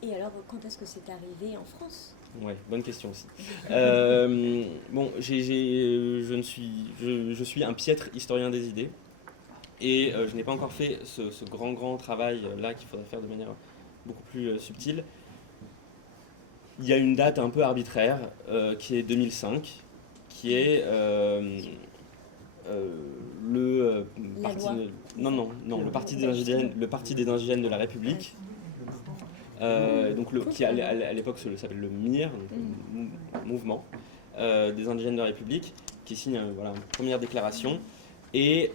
Et alors, quand est-ce que c'est arrivé en France ? Ouais, bonne question aussi. Bon, je suis un piètre historien des idées et je n'ai pas encore fait ce grand travail là qu'il faudrait faire de manière beaucoup plus subtile. Il y a une date un peu arbitraire qui est 2005, qui est le parti. Le parti des indigènes de la République. Donc qui à l'époque s'appelle le MIR, donc Mouvement des indigènes de la République, qui signe une première déclaration. Et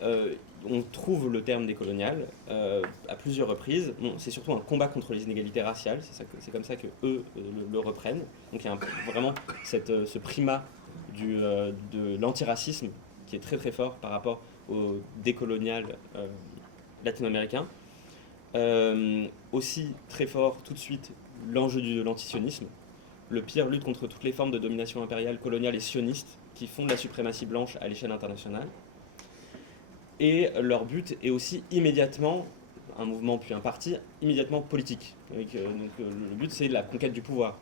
on trouve le terme décolonial à plusieurs reprises. Bon, c'est surtout un combat contre les inégalités raciales, c'est comme ça qu'eux le reprennent. Donc il y a vraiment ce primat de l'antiracisme qui est très très fort par rapport au décolonial latino-américain. Aussi très fort tout de suite l'enjeu de l'antisionisme. Le PIR lutte contre toutes les formes de domination impériale, coloniale et sioniste qui font de la suprématie blanche à l'échelle internationale. Et leur but est aussi immédiatement, un mouvement puis un parti, immédiatement politique. Le but c'est la conquête du pouvoir,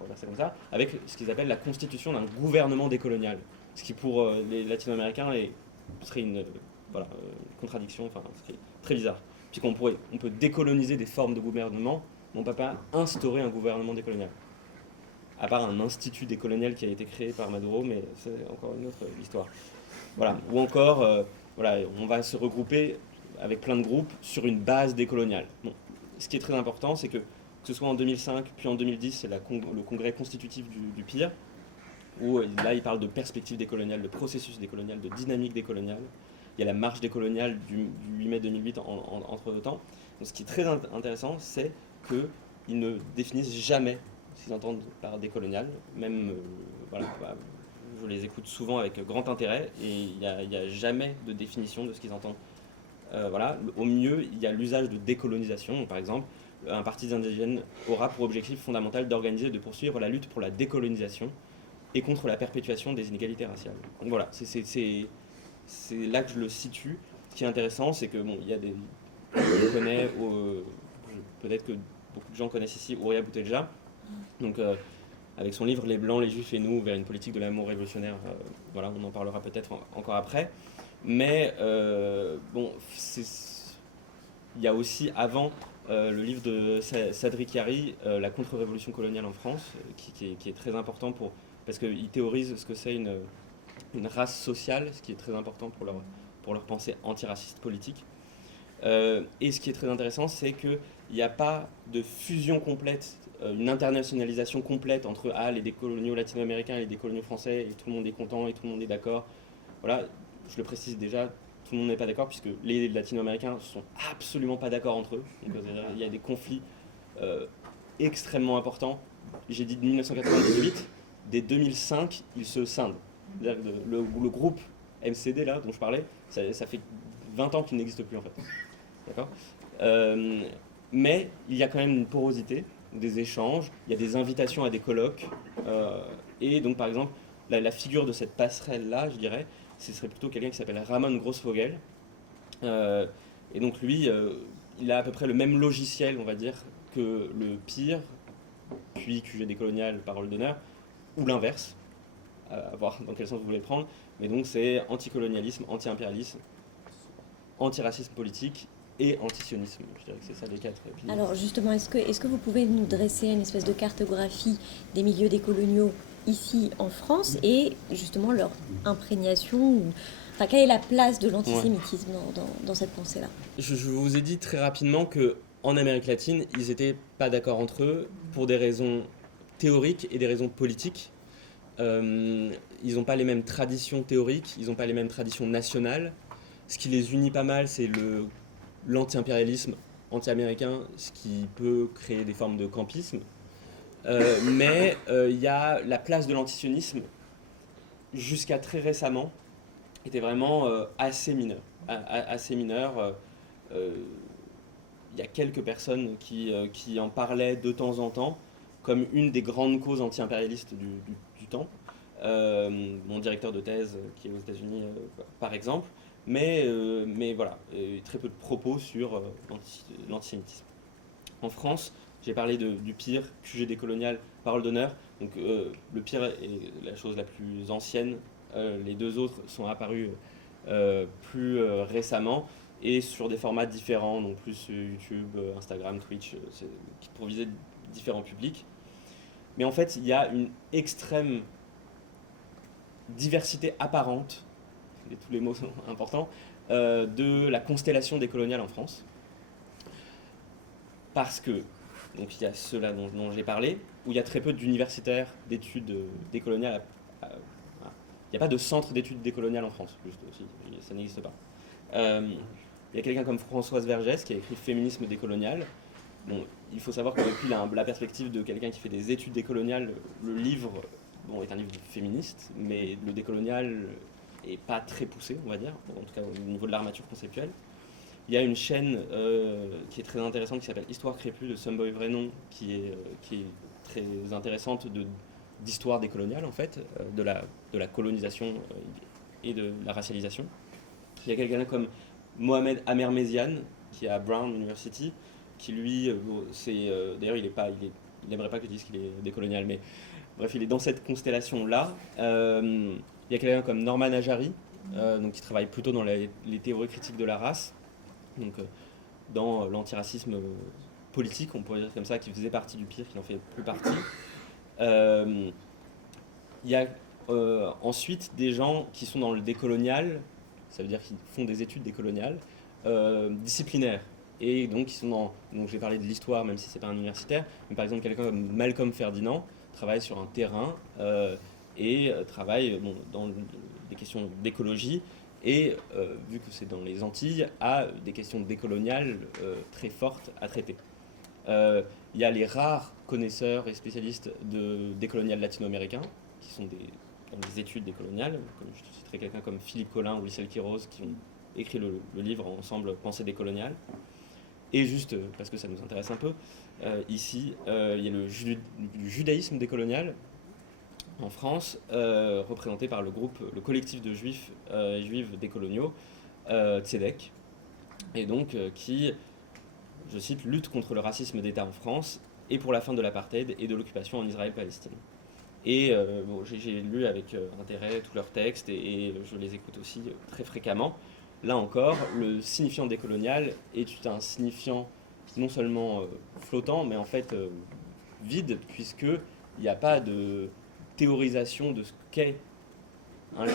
on va dire ça comme ça, avec ce qu'ils appellent la constitution d'un gouvernement décolonial. Ce qui pour les latino-américains serait une contradiction, enfin, ce qui est très bizarre. Puisqu'on peut décoloniser des formes de gouvernement, mais on ne peut pas instaurer un gouvernement décolonial. À part un institut décolonial qui a été créé par Maduro, mais c'est encore une autre histoire. Voilà. Ou encore, on va se regrouper avec plein de groupes sur une base décoloniale. Bon. Ce qui est très important, c'est que ce soit en 2005, puis en 2010, c'est le congrès constitutif du PIR, où là, il parle de perspective décoloniale, de processus décolonial, de dynamique décoloniale. Il y a la marche décoloniale du 8 mai 2008 entre-temps. Donc, ce qui est très intéressant, c'est qu'ils ne définissent jamais ce qu'ils entendent par décolonial. Même, je les écoute souvent avec grand intérêt, et il n'y a jamais de définition de ce qu'ils entendent. Au mieux, il y a l'usage de décolonisation. Donc, par exemple, un parti indigène aura pour objectif fondamental d'organiser et de poursuivre la lutte pour la décolonisation et contre la perpétuation des inégalités raciales. Donc voilà, c'est là que je le situe. Ce qui est intéressant, c'est que il y a des... Je connais, peut-être que beaucoup de gens connaissent ici Ouria Boutelja, donc avec son livre Les Blancs, les Juifs et nous, vers une politique de l'amour révolutionnaire. On en parlera peut-être encore après. Mais il y a aussi avant le livre de Sadri Chiari, La contre-révolution coloniale en France, qui est très important parce qu'il théorise ce que c'est une race sociale, ce qui est très important pour leur pensée antiraciste politique. Et ce qui est très intéressant, c'est qu'il n'y a pas de fusion complète, une internationalisation complète entre les décoloniaux latino-américains et les décoloniaux français, et tout le monde est content et tout le monde est d'accord. Voilà, je le précise déjà, tout le monde n'est pas d'accord, puisque les latino-américains ne sont absolument pas d'accord entre eux. Donc, il y a des conflits extrêmement importants. J'ai dit de 1998, dès 2005, ils se scindent. C'est-à-dire que le groupe MCD, là, dont je parlais, ça fait 20 ans qu'il n'existe plus, en fait. D'accord ? Mais il y a quand même une porosité, des échanges, il y a des invitations à des colloques. Et donc, par exemple, la figure de cette passerelle-là, je dirais, ce serait plutôt quelqu'un qui s'appelle Ramon Grossfogel. Et donc, lui, il a à peu près le même logiciel, on va dire, que le PIR, puis QG décolonial, parole d'honneur, ou l'inverse, à voir dans quel sens vous voulez le prendre. Mais donc, c'est anticolonialisme, anti-impérialisme, antiracisme politique et antisionisme. Je dirais que c'est ça les quatre piliers. Alors justement, est-ce que vous pouvez nous dresser une espèce de cartographie des milieux décoloniaux ici en France et justement leur imprégnation enfin, quelle est la place de l'antisémitisme dans cette pensée-là ? Je vous ai dit très rapidement qu'en Amérique latine, ils n'étaient pas d'accord entre eux pour des raisons théoriques et des raisons politiques. Ils n'ont pas les mêmes traditions théoriques, ils n'ont pas les mêmes traditions nationales. Ce qui les unit pas mal, c'est l'anti-impérialisme anti-américain, ce qui peut créer des formes de campisme. Mais il y a la place de l'antisionisme, jusqu'à très récemment, était vraiment assez mineur. Il y a quelques personnes qui en parlaient de temps en temps, comme une des grandes causes anti-impérialistes du temps. Mon directeur de thèse, qui est aux États-Unis, par exemple. Mais voilà, très peu de propos sur l'antisémitisme. En France, j'ai parlé du PIR, QG décolonial, parole d'honneur. Donc le PIR est la chose la plus ancienne. Les deux autres sont apparus plus récemment et sur des formats différents, donc plus YouTube, Instagram, Twitch, qui pour viser différents publics. Mais en fait, il y a une extrême diversité apparente, et tous les mots sont importants, de la constellation décoloniale en France. Parce que, donc il y a ceux-là dont j'ai parlé, où il y a très peu d'universitaires d'études décoloniales. Il n'y a pas de centre d'études décoloniales en France, juste aussi, ça n'existe pas. Il y a quelqu'un comme Françoise Vergès qui a écrit Féminisme décolonial. Bon, il faut savoir que depuis la perspective de quelqu'un qui fait des études décoloniales, le livre est un livre féministe, mais le décolonial est pas très poussée, on va dire, en tout cas au niveau de l'armature conceptuelle. Il y a une chaîne qui est très intéressante qui s'appelle Histoire crépue de Someboy Vrenon, qui est très intéressante d'histoire décoloniale en fait, de la colonisation et de la racialisation. Il y a quelqu'un comme Mohamed Amer Méziane, qui est à Brown University, qui lui, d'ailleurs il n'aimerait pas que je dise qu'il est décolonial, mais bref, il est dans cette constellation-là. Il y a quelqu'un comme Norman Ajari, donc qui travaille plutôt dans les théories critiques de la race, donc dans l'antiracisme politique, on pourrait dire comme ça, qui faisait partie du pire, qui n'en fait plus partie. Il y a ensuite des gens qui sont dans le décolonial, ça veut dire qu'ils font des études décoloniales, disciplinaires. Et donc, ils sont donc j'ai parlé de l'histoire, même si ce n'est pas un universitaire, mais par exemple, quelqu'un comme Malcolm Ferdinand travaille sur un terrain et travaille dans des questions d'écologie. Et vu que c'est dans les Antilles, a des questions décoloniales très fortes à traiter. Il y a les rares connaisseurs et spécialistes de décolonial latino-américain, qui sont dans les études décoloniales, comme je citerai quelqu'un comme Philippe Collin ou Lissel Quiroz, qui ont écrit le livre ensemble Pensée décoloniale. Et juste, parce que ça nous intéresse un peu, ici, il y a le judaïsme décolonial, en France, représenté par le collectif de juifs et juives décoloniaux, Tzedek, et donc qui, je cite, lutte contre le racisme d'État en France et pour la fin de l'apartheid et de l'occupation en Israël-Palestine. Et j'ai lu avec intérêt tous leurs textes et je les écoute aussi très fréquemment. Là encore, le signifiant décolonial est un signifiant non seulement flottant, mais en fait vide, puisqu'il n'y a pas de théorisation de ce qu'est un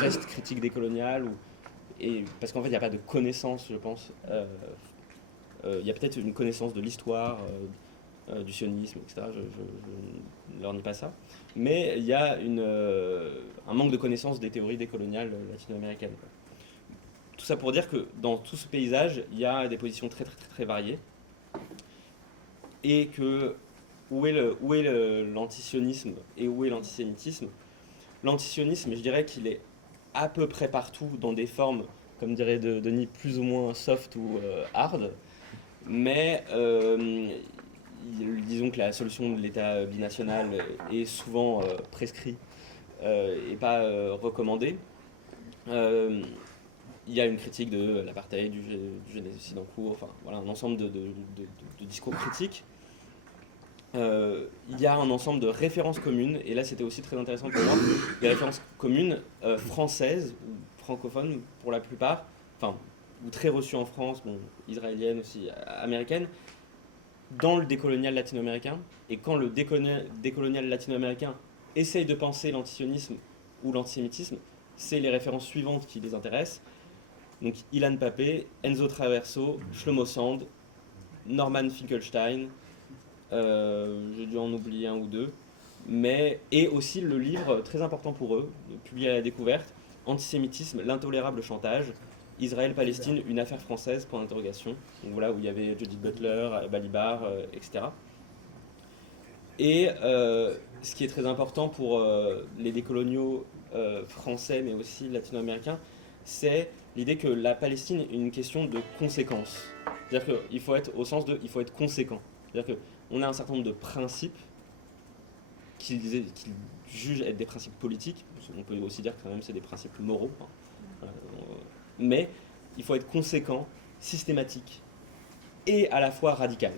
geste critique décolonial, parce qu'en fait il n'y a pas de connaissance, je pense. Il y a peut-être une connaissance de l'histoire, du sionisme, etc. Je ne leur nie pas ça. Mais il y a un manque de connaissance des théories décoloniales latino-américaines. Tout ça pour dire que dans tout ce paysage, il y a des positions très, très, très, très variées. Et que où est l'antisionisme et où est l'antisémitisme? L'antisionisme, je dirais qu'il est à peu près partout dans des formes, comme dirait Denis, plus ou moins soft ou hard. Mais disons que la solution de l'État binational est souvent prescrite et pas recommandée. Il y a une critique de l'apartheid, du génocide en cours, enfin voilà, un ensemble de discours critiques. Il y a un ensemble de références communes, et là c'était aussi très intéressant pour moi, des références communes françaises, ou francophones pour la plupart, enfin, ou très reçues en France, israéliennes aussi, américaines, dans le décolonial latino-américain. Et quand le décolonial latino-américain essaye de penser l'antisionisme ou l'antisémitisme, c'est les références suivantes qui les intéressent. Donc Ilan Pappé, Enzo Traverso, Shlomo Sand, Norman Finkelstein, j'ai dû en oublier un ou deux, et aussi le livre très important pour eux, publié à la découverte, Antisémitisme, l'intolérable chantage, Israël-Palestine, une affaire française, point d'interrogation. Donc voilà, où il y avait Judith Butler, Balibar, etc. Et ce qui est très important pour les décoloniaux français, mais aussi latino-américains, c'est l'idée que la Palestine est une question de conséquence. C'est-à-dire qu'il faut être, au sens de, il faut être conséquent. C'est-à-dire qu'on a un certain nombre de principes qu'ils jugent être des principes politiques. On peut aussi dire que quand même c'est des principes moraux. Mais il faut être conséquent, systématique et à la fois radical.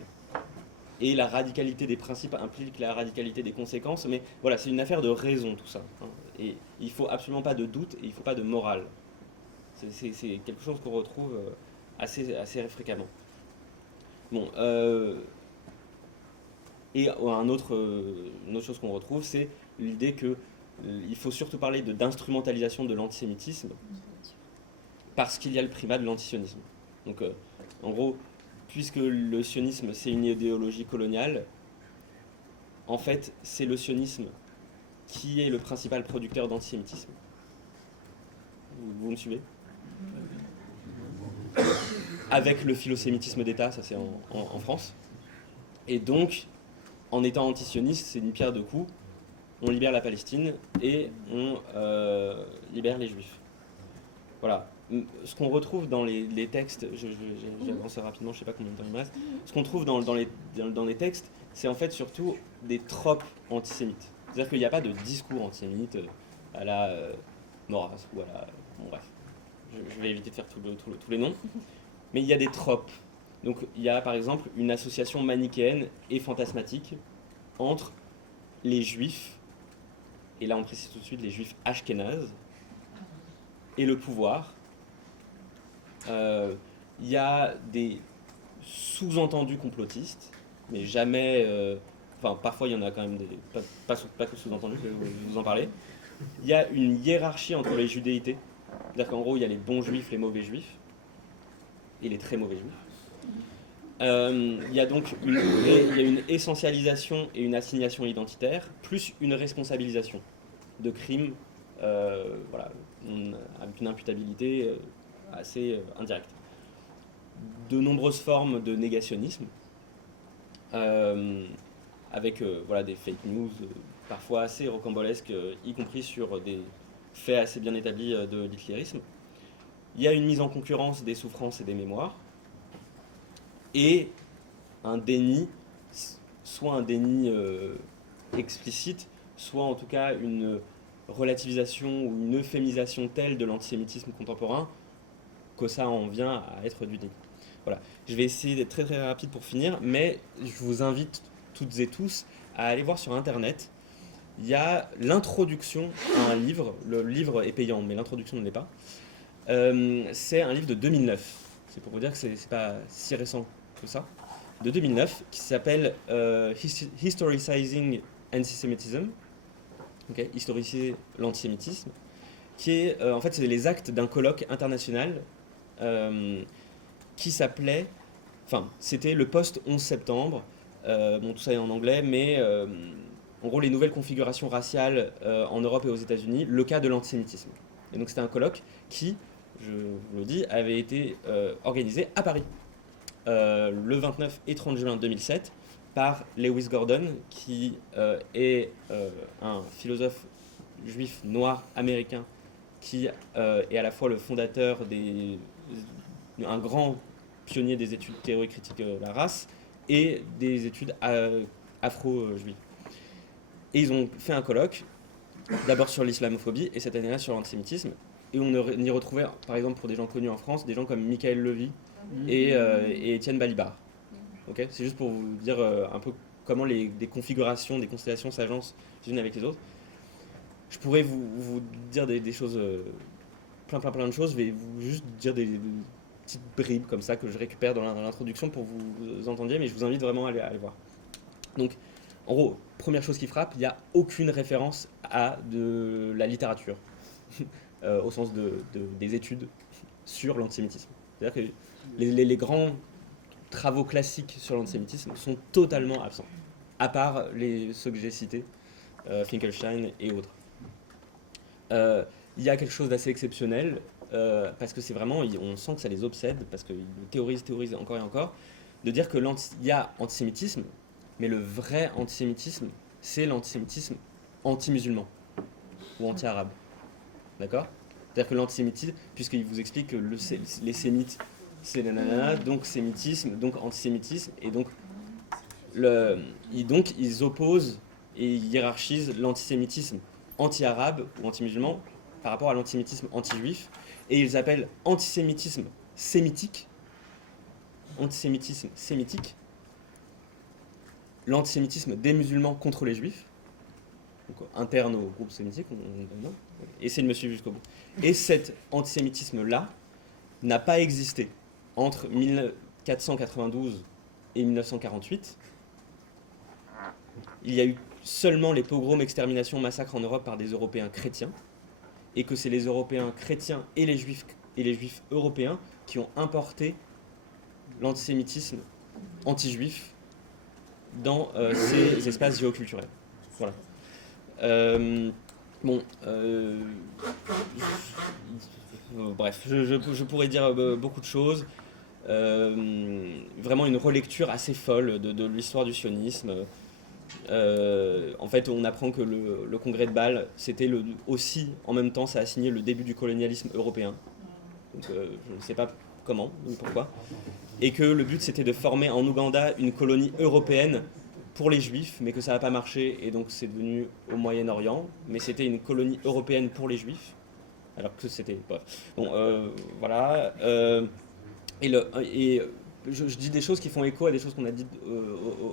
Et la radicalité des principes implique la radicalité des conséquences. Mais voilà, c'est une affaire de raison tout ça. Et il ne faut absolument pas de doute et il ne faut pas de morale. C'est quelque chose qu'on retrouve assez fréquemment. Bon, et une autre chose qu'on retrouve, c'est l'idée qu'il faut surtout parler d'instrumentalisation de l'antisémitisme parce qu'il y a le primat de l'antisionisme. Donc, en gros, puisque le sionisme, c'est une idéologie coloniale, en fait, c'est le sionisme qui est le principal producteur d'antisémitisme. Vous me suivez ? Avec le philosémitisme d'État, ça c'est en France. Et donc, en étant antisioniste, c'est une pierre deux coups. On libère la Palestine et on libère les Juifs. Voilà. Ce qu'on retrouve dans les textes, j'avance rapidement, je sais pas combien de temps il me reste. Ce qu'on trouve dans les textes, c'est en fait surtout des tropes antisémites. C'est-à-dire qu'il n'y a pas de discours antisémite à la Maurras ou à la... Bon bref, je vais éviter de faire tous les noms. Mais il y a des tropes. Donc il y a par exemple une association manichéenne et fantasmatique entre les juifs, et là on précise tout de suite les juifs ashkénazes, et le pouvoir. Il y a des sous-entendus complotistes, mais jamais... Enfin, parfois il y en a quand même pas que sous-entendus, je vais vous en parler. Il y a une hiérarchie entre les judéités. C'est-à-dire qu'en gros, il y a les bons juifs, les mauvais juifs, et les très mauvais juifs. Il y a donc une essentialisation et une assignation identitaire, plus une responsabilisation de crimes, voilà, avec une imputabilité assez indirecte. De nombreuses formes de négationnisme, avec voilà, des fake news parfois assez rocambolesques, y compris sur des faits assez bien établis de l'hitlérisme. Il y a une mise en concurrence des souffrances et des mémoires, et un déni, soit un déni explicite, soit en tout cas une relativisation ou une euphémisation telle de l'antisémitisme contemporain que ça en vient à être du déni. Voilà. Je vais essayer d'être très très rapide pour finir, mais je vous invite toutes et tous à aller voir sur internet. Il y a l'introduction à un livre. Le livre est payant, mais l'introduction ne l'est pas. C'est un livre de 2009. C'est pour vous dire que c'est pas si récent que ça. De 2009, qui s'appelle Historicizing Antisemitism. Okay, historiciser l'antisémitisme. Qui est, en fait, c'est les actes d'un colloque international qui s'appelait... Enfin, c'était le post-11 septembre. Bon, tout ça est en anglais, mais... en gros, les nouvelles configurations raciales en Europe et aux États-Unis, le cas de l'antisémitisme. Et donc, c'était un colloque qui, je vous le dis, avait été organisé à Paris le 29 et 30 juin 2007 par Lewis Gordon, qui est un philosophe juif noir américain qui est à la fois le fondateur un grand pionnier des études théoriques critiques de la race et des études afro-juives. Et ils ont fait un colloque, d'abord sur l'islamophobie et cette année-là sur l'antisémitisme. Et on y retrouvait, par exemple, pour des gens connus en France, des gens comme Michael Levy et Étienne Balibar. Okay, c'est juste pour vous dire un peu comment des configurations, des constellations s'agencent les unes avec les autres. Je pourrais vous dire des choses, plein de choses. Je vais juste dire des petites bribes comme ça que je récupère dans l'introduction pour vous entendiez, mais je vous invite vraiment à aller voir. Donc, en gros, première chose qui frappe, il n'y a aucune référence à de la littérature, au sens des études sur l'antisémitisme. C'est-à-dire que les grands travaux classiques sur l'antisémitisme sont totalement absents, à part ceux que j'ai cités, Finkelstein et autres. Il y a quelque chose d'assez exceptionnel, parce que c'est vraiment, on sent que ça les obsède, parce qu'ils théorisent encore et encore, de dire qu'il y a antisémitisme, mais le vrai antisémitisme, c'est l'antisémitisme anti-musulman ou anti-arabe. D'accord ? C'est-à-dire que l'antisémitisme, puisqu'il vous explique que les sémites, c'est nanana, donc sémitisme, donc antisémitisme, et donc ils opposent et hiérarchisent l'antisémitisme anti-arabe ou anti-musulman par rapport à l'antisémitisme anti-juif, et ils appellent antisémitisme sémitique, l'antisémitisme des musulmans contre les juifs, donc interne au groupe sémitique, essayez de me suivre jusqu'au bout. Et cet antisémitisme-là n'a pas existé entre 1492 et 1948. Il y a eu seulement les pogroms, exterminations, massacres en Europe par des Européens chrétiens, et que c'est les Européens chrétiens et les Juifs européens qui ont importé l'antisémitisme anti-juif dans ces espaces géoculturels. Voilà. Bref, je pourrais dire beaucoup de choses. Vraiment une relecture assez folle de l'histoire du sionisme. En fait, on apprend que le congrès de Bâle, c'était aussi, en même temps, ça a signé le début du colonialisme européen. donc je ne sais pas comment, ni pourquoi, et que le but c'était de former en Ouganda une colonie européenne pour les Juifs, mais que ça n'a pas marché, et donc c'est devenu au Moyen-Orient, mais c'était une colonie européenne pour les Juifs, alors que c'était... Bref. Bon, voilà. Je dis des choses qui font écho à des choses qu'on a dites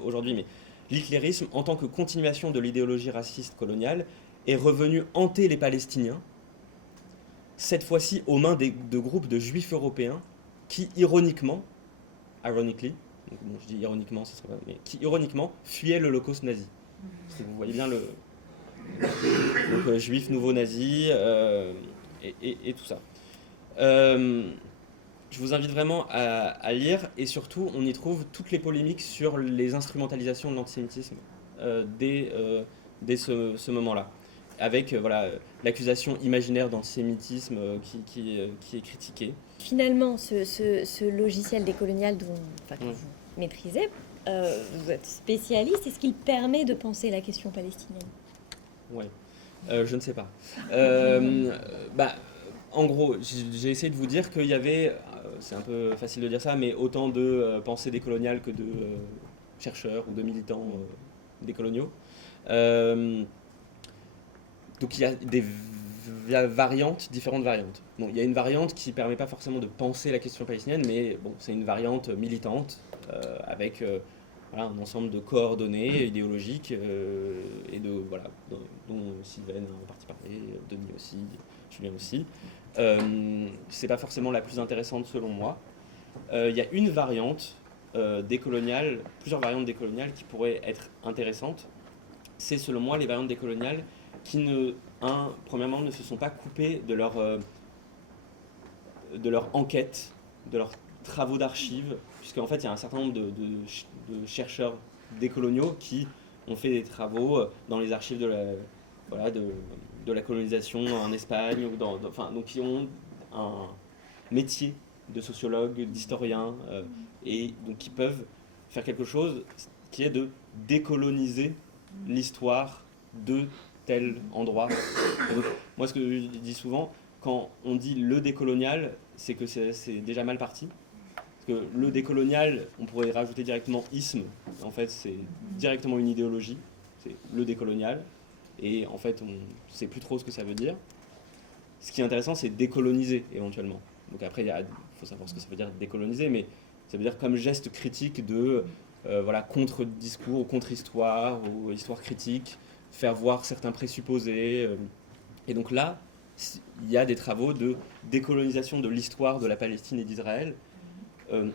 aujourd'hui, mais l'hitlérisme, en tant que continuation de l'idéologie raciste coloniale, est revenu hanter les Palestiniens, cette fois-ci aux mains de groupes de Juifs européens qui, ironiquement, donc, bon, je dis ironiquement, ce serait pas, mais qui ironiquement fuyaient l'Holocauste nazi. Parce que vous voyez bien le donc, juif nouveau nazi et tout ça. Je vous invite vraiment à lire, et surtout on y trouve toutes les polémiques sur les instrumentalisations de l'antisémitisme dès ce moment-là, avec voilà, l'accusation imaginaire d'antisémitisme qui est critiquée. Finalement, ce logiciel décolonial que vous maîtrisez, vous êtes spécialiste, est-ce qu'il permet de penser la question palestinienne? Ouais, je ne sais pas. En gros, j'ai essayé de vous dire qu'il y avait, c'est un peu facile de dire ça, mais autant de pensées décoloniales que de chercheurs ou de militants décoloniaux. Donc il y a des différentes variantes. Bon, il y a une variante qui ne permet pas forcément de penser la question palestinienne, mais bon, c'est une variante militante avec voilà, un ensemble de coordonnées idéologiques et de voilà, dont Sylvain a en partie parlé, Denis aussi, Julien aussi. C'est pas forcément la plus intéressante selon moi. Il y a une variante décoloniale, plusieurs variantes décoloniales qui pourraient être intéressantes. C'est selon moi les variantes décoloniales qui premièrement ne se sont pas coupées de leur enquête, de leurs travaux d'archives, puisqu'en fait il y a un certain nombre de chercheurs décoloniaux qui ont fait des travaux dans les archives de la colonisation en Espagne, ou donc qui ont un métier de sociologue, d'historien, et donc qui peuvent faire quelque chose qui est de décoloniser l'histoire de tel endroit. Donc, moi, ce que je dis souvent, quand on dit le décolonial, c'est que c'est déjà mal parti. Parce que le décolonial, on pourrait rajouter directement isme. En fait, c'est directement une idéologie. C'est le décolonial. Et en fait, on ne sait plus trop ce que ça veut dire. Ce qui est intéressant, c'est décoloniser, éventuellement. Donc après, il faut savoir ce que ça veut dire décoloniser, mais ça veut dire comme geste critique de voilà, contre-discours, ou contre-histoire, ou histoire critique, faire voir certains présupposés. Et donc là, il y a des travaux de décolonisation de l'histoire de la Palestine et d'Israël,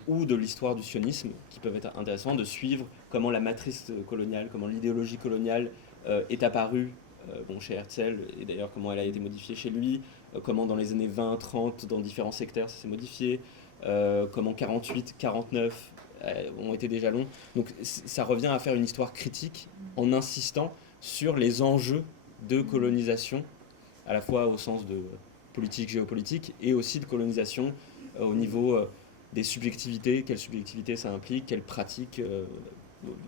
ou de l'histoire du sionisme, qui peuvent être intéressants, de suivre comment la matrice coloniale, comment l'idéologie coloniale est apparue chez Herzl, et d'ailleurs comment elle a été modifiée chez lui, comment dans les années 20, 30, dans différents secteurs ça s'est modifié, comment 48, 49 ont été des jalons. Donc ça revient à faire une histoire critique en insistant sur les enjeux de colonisation, à la fois au sens de politique, géopolitique, et aussi de colonisation au niveau des subjectivités, quelle subjectivité ça implique, quelles pratiques,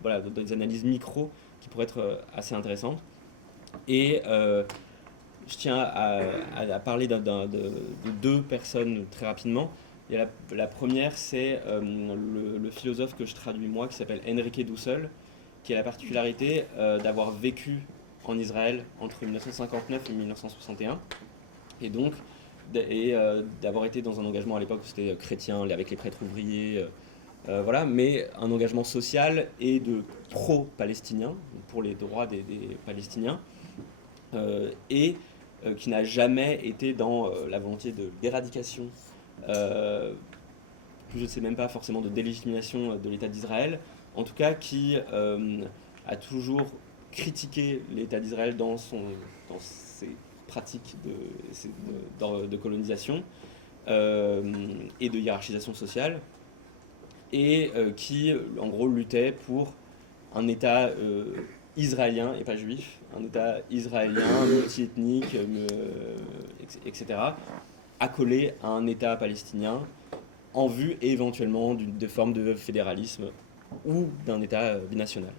voilà, des analyses micro qui pourraient être assez intéressantes. Et je tiens à parler de deux personnes très rapidement. Et la première, c'est le philosophe que je traduis moi, qui s'appelle Enrique Dussel, qui a la particularité d'avoir vécu en Israël entre 1959 et 1961, et donc d'avoir été dans un engagement à l'époque où c'était chrétien, avec les prêtres ouvriers, voilà, mais un engagement social et de pro-palestinien, pour les droits des Palestiniens, et qui n'a jamais été dans la volonté d'éradication, je ne sais même pas forcément de délégitimation de l'État d'Israël, en tout cas qui a toujours critiqué l'État d'Israël dans ses pratiques de colonisation et de hiérarchisation sociale, et qui en gros luttait pour un État israélien et pas juif, un État israélien, multiethnique, etc., accolé à un État palestinien en vue éventuellement de formes de fédéralisme ou d'un État binational.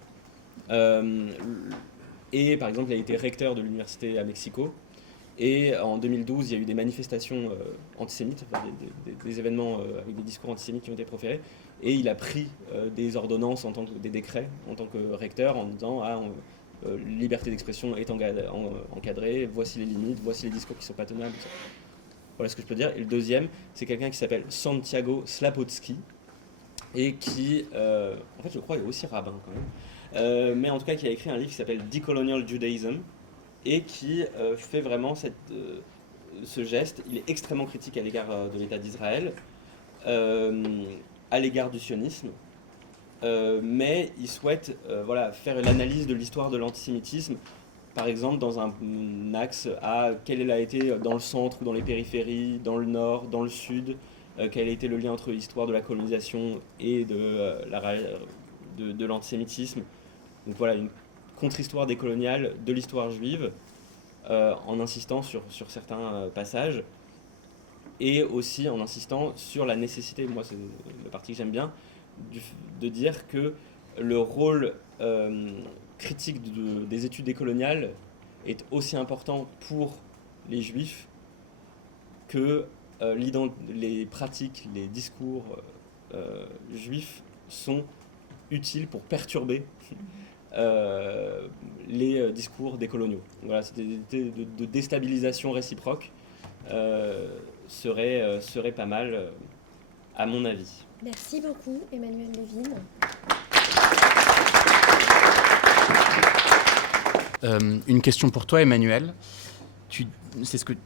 Et par exemple, il a été recteur de l'université à Mexico, Et en 2012, il y a eu des manifestations antisémites, enfin, des événements avec des discours antisémites qui ont été proférés. Et il a pris des ordonnances, des décrets, en tant que recteur, en disant liberté d'expression est encadrée, voici les limites, voici les discours qui ne sont pas tenables. Voilà ce que je peux dire. Et le deuxième, c'est quelqu'un qui s'appelle Santiago Slapotsky, et qui, en fait, je crois, est aussi rabbin quand même, mais en tout cas, qui a écrit un livre qui s'appelle Decolonial Judaism, et qui fait vraiment ce geste. Il est extrêmement critique à l'égard de l'État d'Israël, à l'égard du sionisme, mais il souhaite faire l'analyse de l'histoire de l'antisémitisme, par exemple dans un axe à quel a été dans le centre ou dans les périphéries, dans le nord, dans le sud, quel a été le lien entre l'histoire de la colonisation et de l'antisémitisme. Donc voilà, une contre-histoire décoloniale de l'histoire juive, en insistant sur certains passages, et aussi en insistant sur la nécessité, moi c'est le parti que j'aime bien, de dire que le rôle critique des études décoloniales est aussi important pour les juifs que les pratiques, les discours juifs sont utiles pour perturber les discours décoloniaux. Voilà, c'était de déstabilisation réciproque serait pas mal, à mon avis. Merci beaucoup, Emmanuel Levine. Une question pour toi, Emmanuel.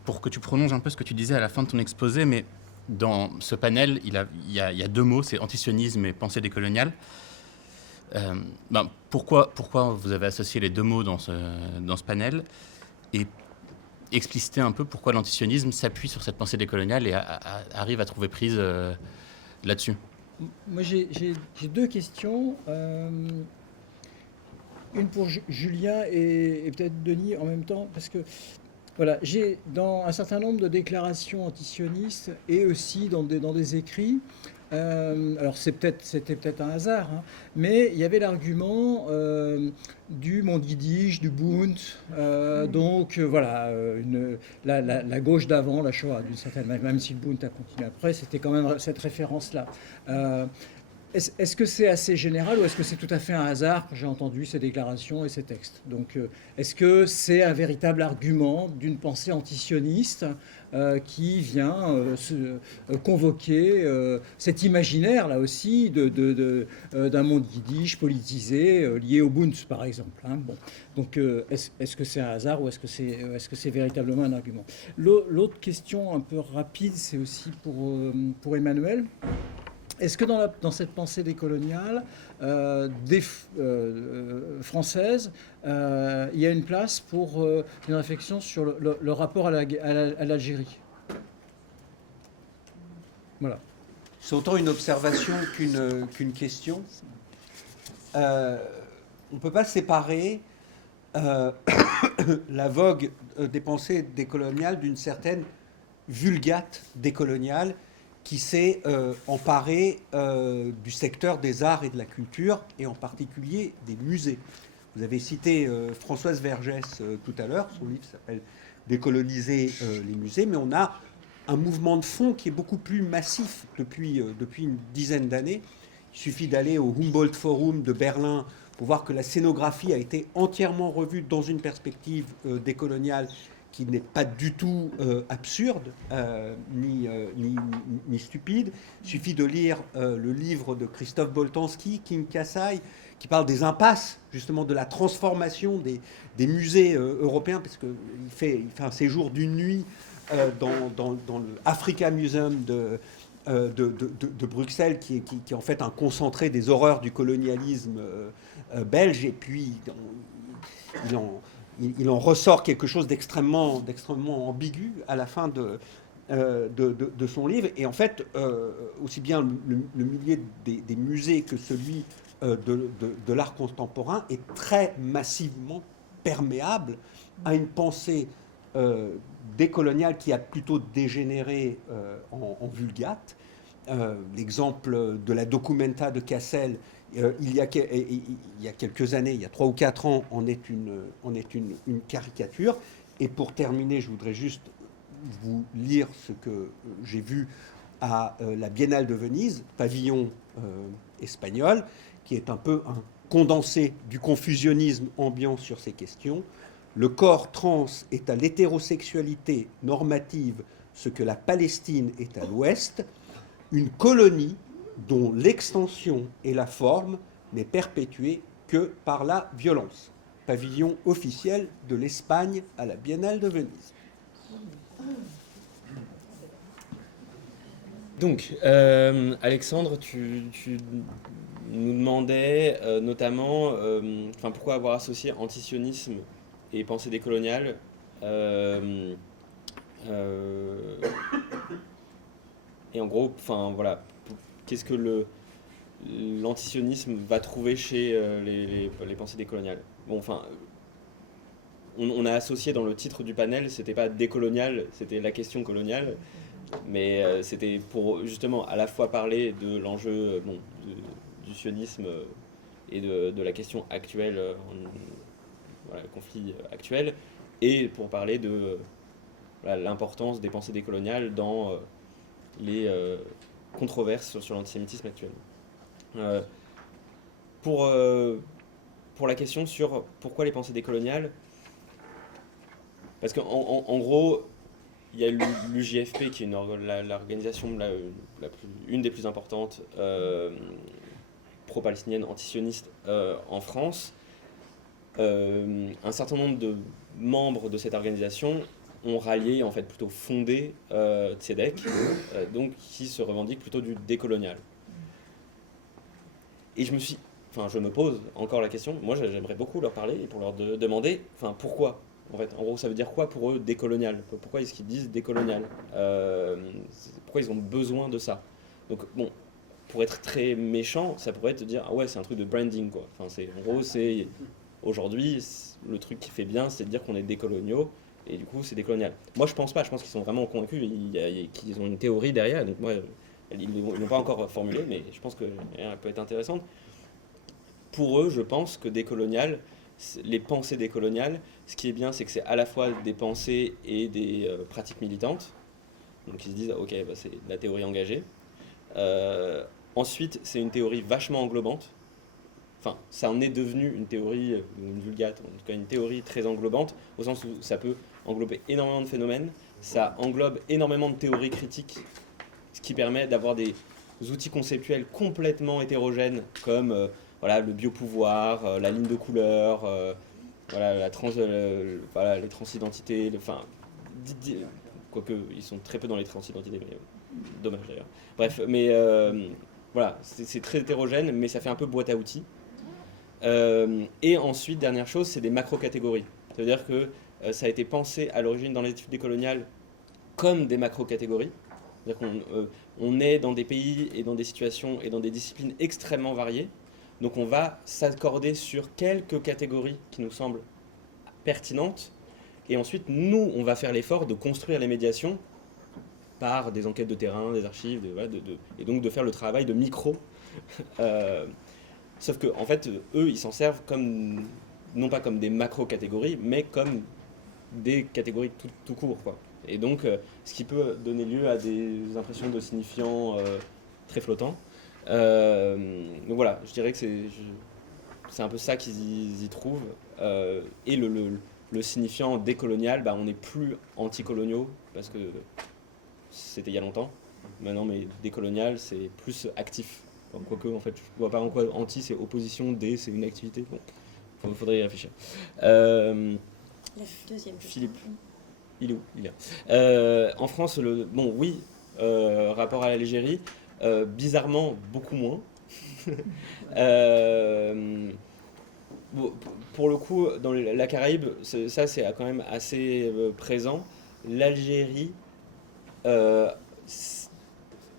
Pour que tu prolonges un peu ce que tu disais à la fin de ton exposé, mais dans ce panel, il y a deux mots, c'est antisionisme et pensée décoloniale. Pourquoi vous avez associé les deux mots dans ce panel, et expliciter un peu pourquoi l'antisionisme s'appuie sur cette pensée décoloniale et arrive à trouver prise là-dessus. Moi, j'ai deux questions. Une pour Julien et peut-être Denis en même temps, parce que voilà, j'ai dans un certain nombre de déclarations antisionistes et aussi dans des écrits, alors c'était peut-être un hasard, hein, mais il y avait l'argument du monde yiddish, du Bund, donc voilà, la gauche d'avant, la Shoah, d'une certaine manière, même si le Bund a continué après, c'était quand même cette référence-là. Est-ce que c'est assez général ou est-ce que c'est tout à fait un hasard quand j'ai entendu ces déclarations et ces textes? Donc, est-ce que c'est un véritable argument d'une pensée antisioniste qui vient convoquer cet imaginaire, là aussi, d'un monde yiddish politisé lié au Bund, par exemple, hein? Bon. Donc, est-ce que c'est un hasard ou est-ce que c'est véritablement un argument? L'autre question un peu rapide, c'est aussi pour Emmanuel. Est-ce que dans cette pensée décoloniale française, il y a une place pour une réflexion sur le rapport à l'Algérie? Voilà. C'est autant une observation qu'une question. On ne peut pas séparer la vogue des pensées décoloniales d'une certaine vulgate décoloniale qui s'est emparé du secteur des arts et de la culture, et en particulier des musées. Vous avez cité Françoise Vergès tout à l'heure, son livre s'appelle « Décoloniser les musées », mais on a un mouvement de fond qui est beaucoup plus massif depuis une dizaine d'années. Il suffit d'aller au Humboldt Forum de Berlin pour voir que la scénographie a été entièrement revue dans une perspective décoloniale qui n'est pas du tout absurde ni stupide. Il suffit de lire le livre de Christophe Boltanski, King Kassai, qui parle des impasses, justement, de la transformation des musées européens, parce qu'il fait un séjour d'une nuit dans le Africa Museum de Bruxelles, qui est en fait un concentré des horreurs du colonialisme belge, et puis il en ressort quelque chose d'extrêmement ambigu à la fin de son livre. Et en fait, aussi bien le milieu des musées que celui de l'art contemporain est très massivement perméable à une pensée décoloniale qui a plutôt dégénéré en vulgate. L'exemple de la Documenta de Cassel, il y a quelques années, il y a 3 ou 4 ans, en est une caricature. Et pour terminer, je voudrais juste vous lire ce que j'ai vu à la Biennale de Venise, pavillon espagnol, qui est un peu un condensé du confusionnisme ambiant sur ces questions. Le corps trans est à l'hétérosexualité normative ce que la Palestine est à l'Ouest, une colonie dont l'extension et la forme n'est perpétuée que par la violence. Pavillon officiel de l'Espagne à la Biennale de Venise. Donc, Alexandre, tu nous demandais notamment pourquoi avoir associé antisionisme et pensée décoloniale. Et en gros, voilà, qu'est-ce que l'antisionisme va trouver chez les pensées décoloniales. Bon, on a associé dans le titre du panel, c'était pas décolonial, c'était la question coloniale, mais c'était pour justement à la fois parler de l'enjeu du sionisme et de la question actuelle, le conflit actuel, et pour parler de l'importance des pensées décoloniales dans les controverses sur l'antisémitisme actuel. Pour la question sur pourquoi les pensées décoloniales, parce qu'en gros, il y a l'UJFP qui est l'organisation une des plus importantes pro-palestinienne antisioniste en France. Un certain nombre de membres de cette organisation ont rallié, en fait plutôt fondé Tzedek, donc qui se revendique plutôt du décolonial. Et je me pose encore la question, moi j'aimerais beaucoup leur parler et pour leur demander, pourquoi en fait, en gros, ça veut dire quoi pour eux décolonial? Pourquoi est-ce qu'ils disent décolonial? Pourquoi ils ont besoin de ça? Donc bon, pour être très méchant, ça pourrait te dire ah ouais, c'est un truc de branding quoi. En gros, c'est aujourd'hui le truc qui fait bien, c'est de dire qu'on est décoloniaux et du coup c'est décolonial. Moi je pense pas, je pense qu'ils sont vraiment convaincus, qu'ils ont une théorie derrière. Donc moi, ils l'ont pas encore formulée, mais je pense qu'elle peut être intéressante. Pour eux, je pense que décolonial, les pensées décoloniales, ce qui est bien, c'est que c'est à la fois des pensées et des pratiques militantes. Donc ils se disent, ok, c'est de la théorie engagée. Ensuite, c'est une théorie vachement englobante. Ça en est devenu une théorie, une vulgate, en tout cas une théorie très englobante, au sens où ça peut englober énormément de phénomènes, ça englobe énormément de théories critiques, ce qui permet d'avoir des outils conceptuels complètement hétérogènes, comme le biopouvoir, la ligne de couleur, les transidentités, quoique ils sont très peu dans les transidentités, mais dommage d'ailleurs. Bref, mais c'est très hétérogène, mais ça fait un peu boîte à outils. Et ensuite, dernière chose, c'est des macro-catégories. Ça veut dire que ça a été pensé à l'origine dans les études décoloniales comme des macro-catégories. C'est-à-dire qu'on est dans des pays et dans des situations et dans des disciplines extrêmement variées. Donc on va s'accorder sur quelques catégories qui nous semblent pertinentes. Et ensuite, nous, on va faire l'effort de construire les médiations par des enquêtes de terrain, des archives, et donc de faire le travail de micro. Sauf que, en fait, eux, ils s'en servent non pas comme des macro-catégories, mais comme des catégories tout court, quoi. Et donc, ce qui peut donner lieu à des impressions de signifiants très flottants. Donc voilà, je dirais que c'est un peu ça qu'ils y trouvent. Et le signifiant décolonial, on n'est plus anticoloniaux, parce que c'était il y a longtemps. Maintenant, mais décolonial, c'est plus actif. Quoique, en fait, je ne vois pas en quoi anti, c'est opposition, dé, c'est une activité. Bon, faudrait y réfléchir. La deuxième question. Philippe, il est où? Il est là. En France, rapport à l'Algérie, bizarrement, beaucoup moins. Pour le coup, dans la Caraïbe, ça c'est quand même assez présent. L'Algérie,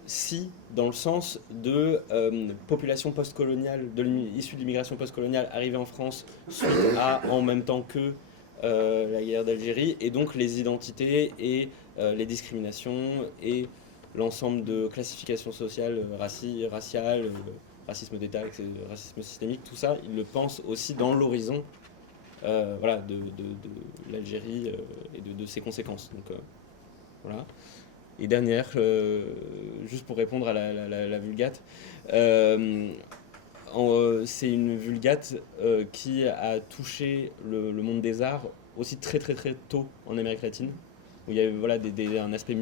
si, dans le sens de population postcoloniale, issue de l'immigration postcoloniale arrivée en France suite à, en même temps que la guerre d'Algérie, et donc les identités et les discriminations et l'ensemble de classifications sociales, raciales, racisme d'État, racisme systémique, tout ça, ils le pensent aussi dans l'horizon voilà, de l'Algérie et de ses conséquences. Donc, voilà. Et dernière, juste pour répondre à la Vulgate, c'est une Vulgate qui a touché le monde des arts aussi très très très tôt en Amérique latine, où il y a eu voilà, un aspect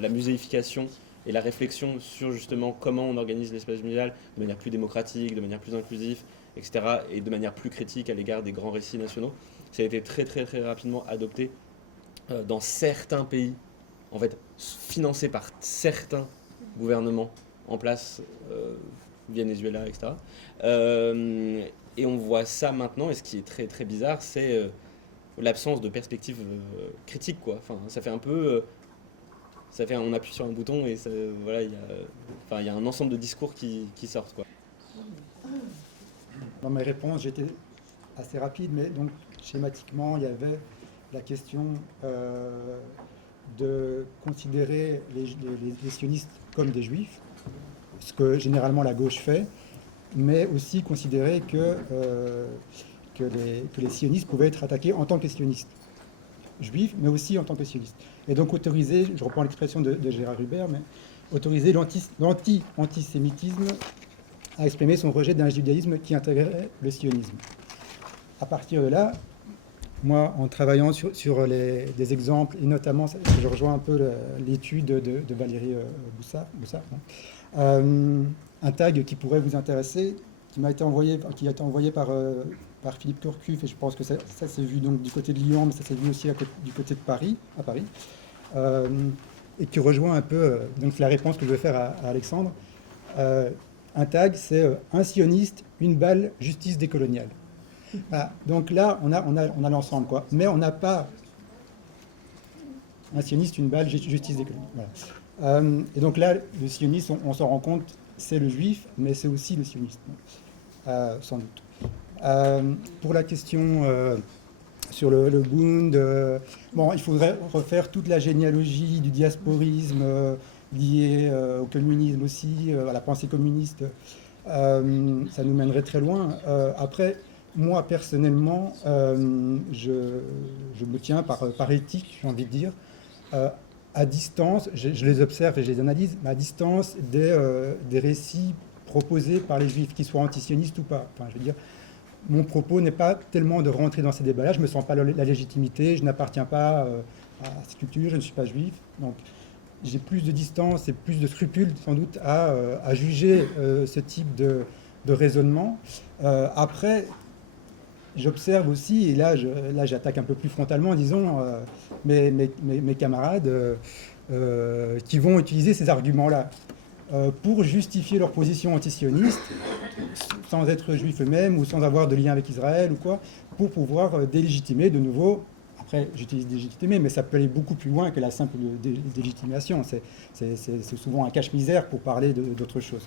la muséification et la réflexion sur justement comment on organise l'espace muséal de manière plus démocratique, de manière plus inclusive, etc. et de manière plus critique à l'égard des grands récits nationaux. Ça a été très très très rapidement adopté dans certains pays, en fait financé par certains gouvernements en place, Venezuela, etc. Et on voit ça maintenant, et ce qui est très très bizarre, c'est l'absence de perspective critique, quoi. Enfin, ça fait un peu... on appuie sur un bouton et ça, voilà, il y a un ensemble de discours qui sortent, quoi. Dans mes réponses, j'étais assez rapide, mais donc schématiquement, il y avait la question de considérer les sionistes comme des juifs, ce que généralement la gauche fait, mais aussi considérer que les sionistes pouvaient être attaqués en tant que sionistes juifs, mais aussi en tant que sionistes. Et donc autoriser, je reprends l'expression de Gérard Hubert, mais autoriser l'antisémitisme à exprimer son rejet d'un judaïsme qui intégrait le sionisme. À partir de là, moi, en travaillant sur des exemples, et notamment, je rejoins un peu l'étude de Valérie Boussard, un tag qui pourrait vous intéresser, qui a été envoyé par Philippe Courcuff, et je pense que ça s'est vu donc du côté de Lyon, mais ça s'est vu aussi du côté de Paris, et qui rejoint un peu donc la réponse que je vais faire à Alexandre. Un tag, c'est un sioniste, une balle, justice décoloniale. Voilà. Donc là, on a l'ensemble, quoi. Mais on n'a pas un sioniste, une balle, justice décoloniale. Voilà. Et donc là, le sioniste, on s'en rend compte, c'est le juif, mais c'est aussi le sioniste, sans doute. Pour la question sur le Bund, bon, il faudrait refaire toute la généalogie du diasporisme lié au communisme aussi, à la pensée communiste. Ça nous mènerait très loin. Après, moi, personnellement, je me tiens par éthique, j'ai envie de dire, à distance, je les observe et je les analyse, mais à distance des récits proposés par les juifs, qu'ils soient antisionistes ou pas. Enfin, je veux dire, mon propos n'est pas tellement de rentrer dans ces débats-là, je ne me sens pas la légitimité, je n'appartiens pas à cette culture, je ne suis pas juif. Donc, j'ai plus de distance et plus de scrupules, sans doute, à juger ce type de raisonnement. Après, j'observe aussi, et là j'attaque un peu plus frontalement, disons, mes camarades qui vont utiliser ces arguments-là pour justifier leur position antisioniste, sans être juifs eux-mêmes ou sans avoir de lien avec Israël ou quoi, pour pouvoir délégitimer de nouveau. Après, j'utilise délégitimer, mais ça peut aller beaucoup plus loin que la simple délégitimation. C'est souvent un cache-misère pour parler d'autre chose.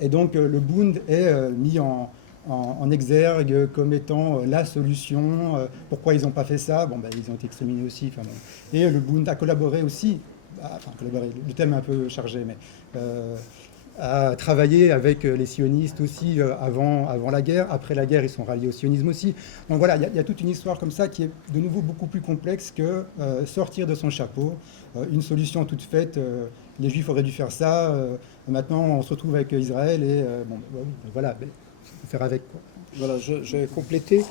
Et donc, le Bund est mis en exergue comme étant la solution. Pourquoi ils n'ont pas fait ça? Bon, ils ont été exterminés aussi. Bon. Et le Bund a collaboré aussi, le thème est un peu chargé, mais a travaillé avec les sionistes aussi avant la guerre. Après la guerre, ils sont ralliés au sionisme aussi. Donc voilà, il y a toute une histoire comme ça qui est de nouveau beaucoup plus complexe que sortir de son chapeau. Une solution toute faite, les Juifs auraient dû faire ça, maintenant on se retrouve avec Israël et voilà, il faut faire avec, quoi. Voilà, je vais compléter.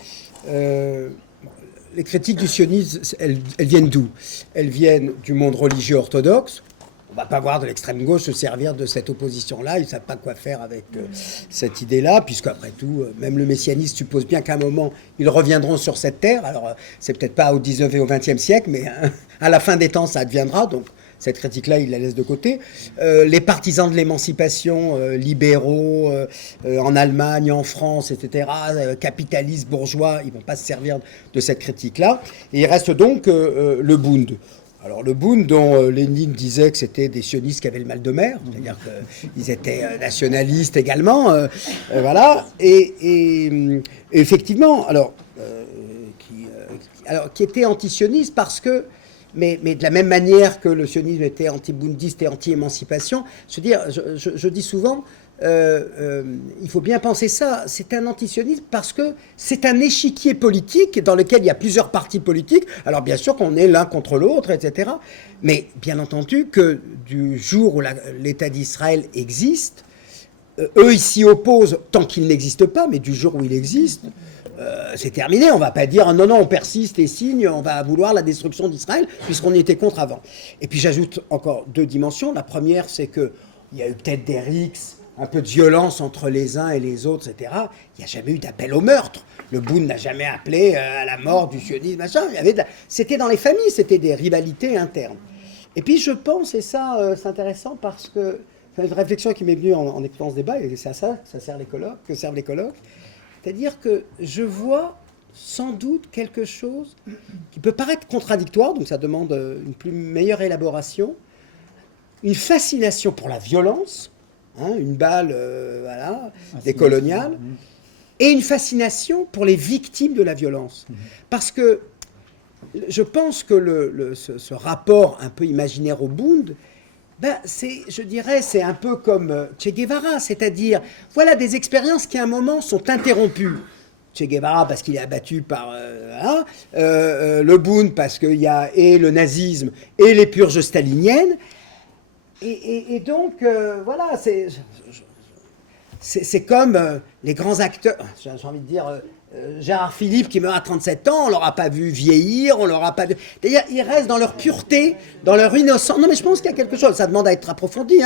Les critiques du sionisme, elles viennent d'où? Elles viennent du monde religieux orthodoxe. On ne va pas voir de l'extrême gauche se servir de cette opposition-là. Ils ne savent pas quoi faire avec cette idée-là, puisqu'après tout, même le messianisme suppose bien qu'à un moment, ils reviendront sur cette terre. Alors, c'est peut-être pas au 19e et au 20e siècle, mais à la fin des temps, ça adviendra. Donc, cette critique-là, ils la laissent de côté. Les partisans de l'émancipation, libéraux, en Allemagne, en France, etc., capitalistes, bourgeois, ils ne vont pas se servir de cette critique-là. Et il reste donc le Bund. Alors le Bund, dont Lénine disait que c'était des sionistes qui avaient le mal de mer, c'est-à-dire qu'ils étaient nationalistes également, voilà, et effectivement, qui était anti-sioniste parce que, mais de la même manière que le sionisme était anti-bundiste et anti-émancipation, je dis souvent, il faut bien penser ça, c'est un antisionisme parce que c'est un échiquier politique dans lequel il y a plusieurs partis politiques. Alors bien sûr qu'on est l'un contre l'autre, etc. Mais bien entendu que du jour où l'État d'Israël existe, eux ils s'y opposent tant qu'il n'existe pas, mais du jour où il existe, c'est terminé. On ne va pas dire non, on persiste et signe, on va vouloir la destruction d'Israël puisqu'on y était contre avant. Et puis j'ajoute encore 2 dimensions. La première, c'est qu'il y a eu peut-être des rixes, un peu de violence entre les uns et les autres, etc. Il n'y a jamais eu d'appel au meurtre. Le Bund n'a jamais appelé à la mort du sionisme, machin. C'était dans les familles, c'était des rivalités internes. Et puis je pense, et ça c'est intéressant parce que c'est une réflexion qui m'est venue en expérience débat, et c'est à ça que servent les colloques. C'est-à-dire que je vois sans doute quelque chose qui peut paraître contradictoire, donc ça demande une meilleure élaboration, une fascination pour la violence, une balle des coloniales, et une fascination pour les victimes de la violence. Parce que je pense que ce rapport un peu imaginaire au Bund, c'est un peu comme Che Guevara, c'est-à-dire, voilà des expériences qui à un moment sont interrompues. Che Guevara parce qu'il est abattu par le Bund parce qu'il y a et le nazisme et les purges staliniennes. Et donc, voilà, c'est comme les grands acteurs, j'ai envie de dire... Gérard Philippe qui meurt à 37 ans, on ne l'aura pas vu vieillir, on l'aura pas vu... D'ailleurs, ils restent dans leur pureté, dans leur innocence. Non, mais je pense qu'il y a quelque chose, ça demande à être approfondi,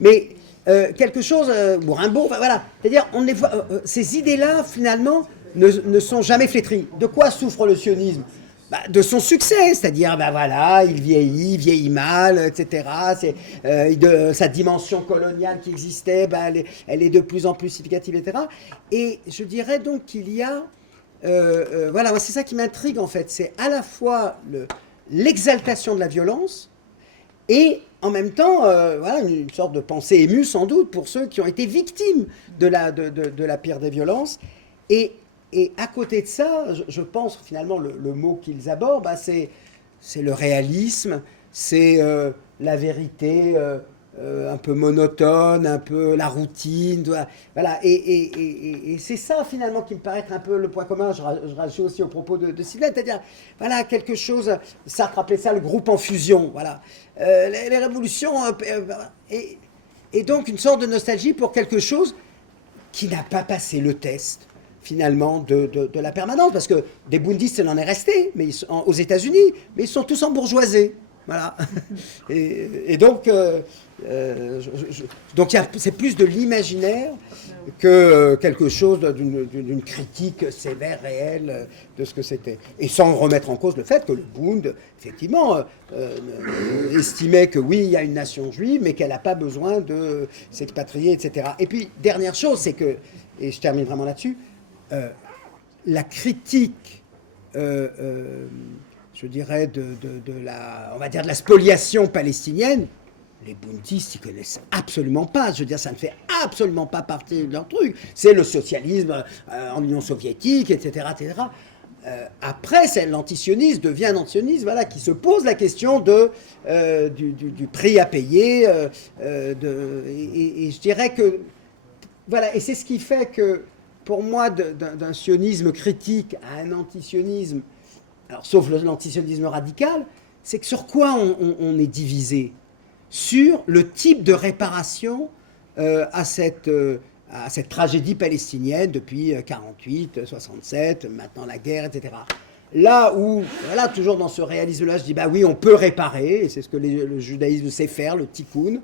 mais quelque chose, ou Rimbaud, voilà. C'est-à-dire, on les voit, ces idées-là, finalement, ne sont jamais flétries. De quoi souffre le sionisme ? De son succès, c'est-à-dire, voilà, il vieillit mal, etc. De sa dimension coloniale qui existait, elle est de plus en plus significative, etc. Et je dirais donc qu'il y a, voilà, c'est ça qui m'intrigue en fait, c'est à la fois l'exaltation de la violence et en même temps, voilà, une sorte de pensée émue sans doute pour ceux qui ont été victimes de la pire des violences. Et à côté de ça, je pense finalement le mot qu'ils abordent, c'est le réalisme, c'est la vérité un peu monotone, un peu la routine, voilà. Et c'est ça finalement qui me paraît être un peu le point commun. Je rajoute aussi au propos de Sylvain, c'est-à-dire voilà quelque chose. Sartre appelait ça le groupe en fusion, voilà. Les révolutions et donc une sorte de nostalgie pour quelque chose qui n'a pas passé le test. Finalement, de la permanence, parce que des bundistes, il en est resté, mais aux États-Unis, mais ils sont tous embourgeoisés. Voilà. Et donc, c'est plus de l'imaginaire que quelque chose d'une critique sévère, réelle de ce que c'était. Et sans remettre en cause le fait que le Bund, effectivement, estimait que oui, il y a une nation juive, mais qu'elle n'a pas besoin de s'expatrier, etc. Et puis, dernière chose, c'est que, et je termine vraiment là-dessus, la critique, je dirais, on va dire de la spoliation palestinienne, les bundistes, ils connaissent absolument pas. Je veux dire, ça ne fait absolument pas partie de leur truc. C'est le socialisme en Union soviétique, etc., etc. Après, l'antisionisme devient un antisionisme, voilà, qui se pose la question du prix à payer. Et je dirais que, voilà, et c'est ce qui fait que pour moi, d'un sionisme critique à un antisionisme, alors, sauf l'antisionisme radical, c'est que sur quoi on est divisé ? Sur le type de réparation à cette tragédie palestinienne depuis 48, 67, maintenant la guerre, etc. Là où, voilà, toujours dans ce réalisme-là, je dis, oui, on peut réparer, et c'est ce que le judaïsme sait faire, le tikkun,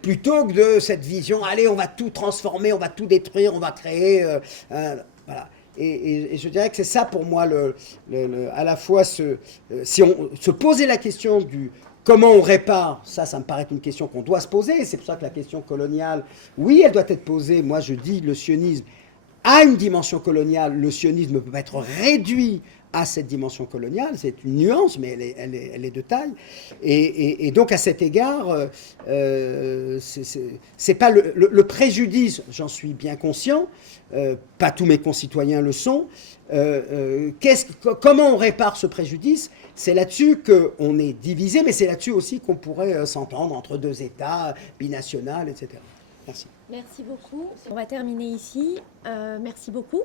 plutôt que de cette vision, allez, on va tout transformer, on va tout détruire, on va créer, voilà. Et je dirais que c'est ça pour moi, à la fois, si on se posait la question du comment on répare, ça me paraît une question qu'on doit se poser, c'est pour ça que la question coloniale, oui, elle doit être posée, moi je dis, le sionisme a une dimension coloniale, le sionisme ne peut pas être réduit à cette dimension coloniale, c'est une nuance, mais elle est de taille. Et donc, à cet égard, c'est pas le préjudice, j'en suis bien conscient, pas tous mes concitoyens le sont. Comment on répare ce préjudice ? C'est là-dessus qu'on est divisé, mais c'est là-dessus aussi qu'on pourrait s'entendre entre deux États, binationales, etc. Merci. Merci beaucoup. On va terminer ici. Merci beaucoup.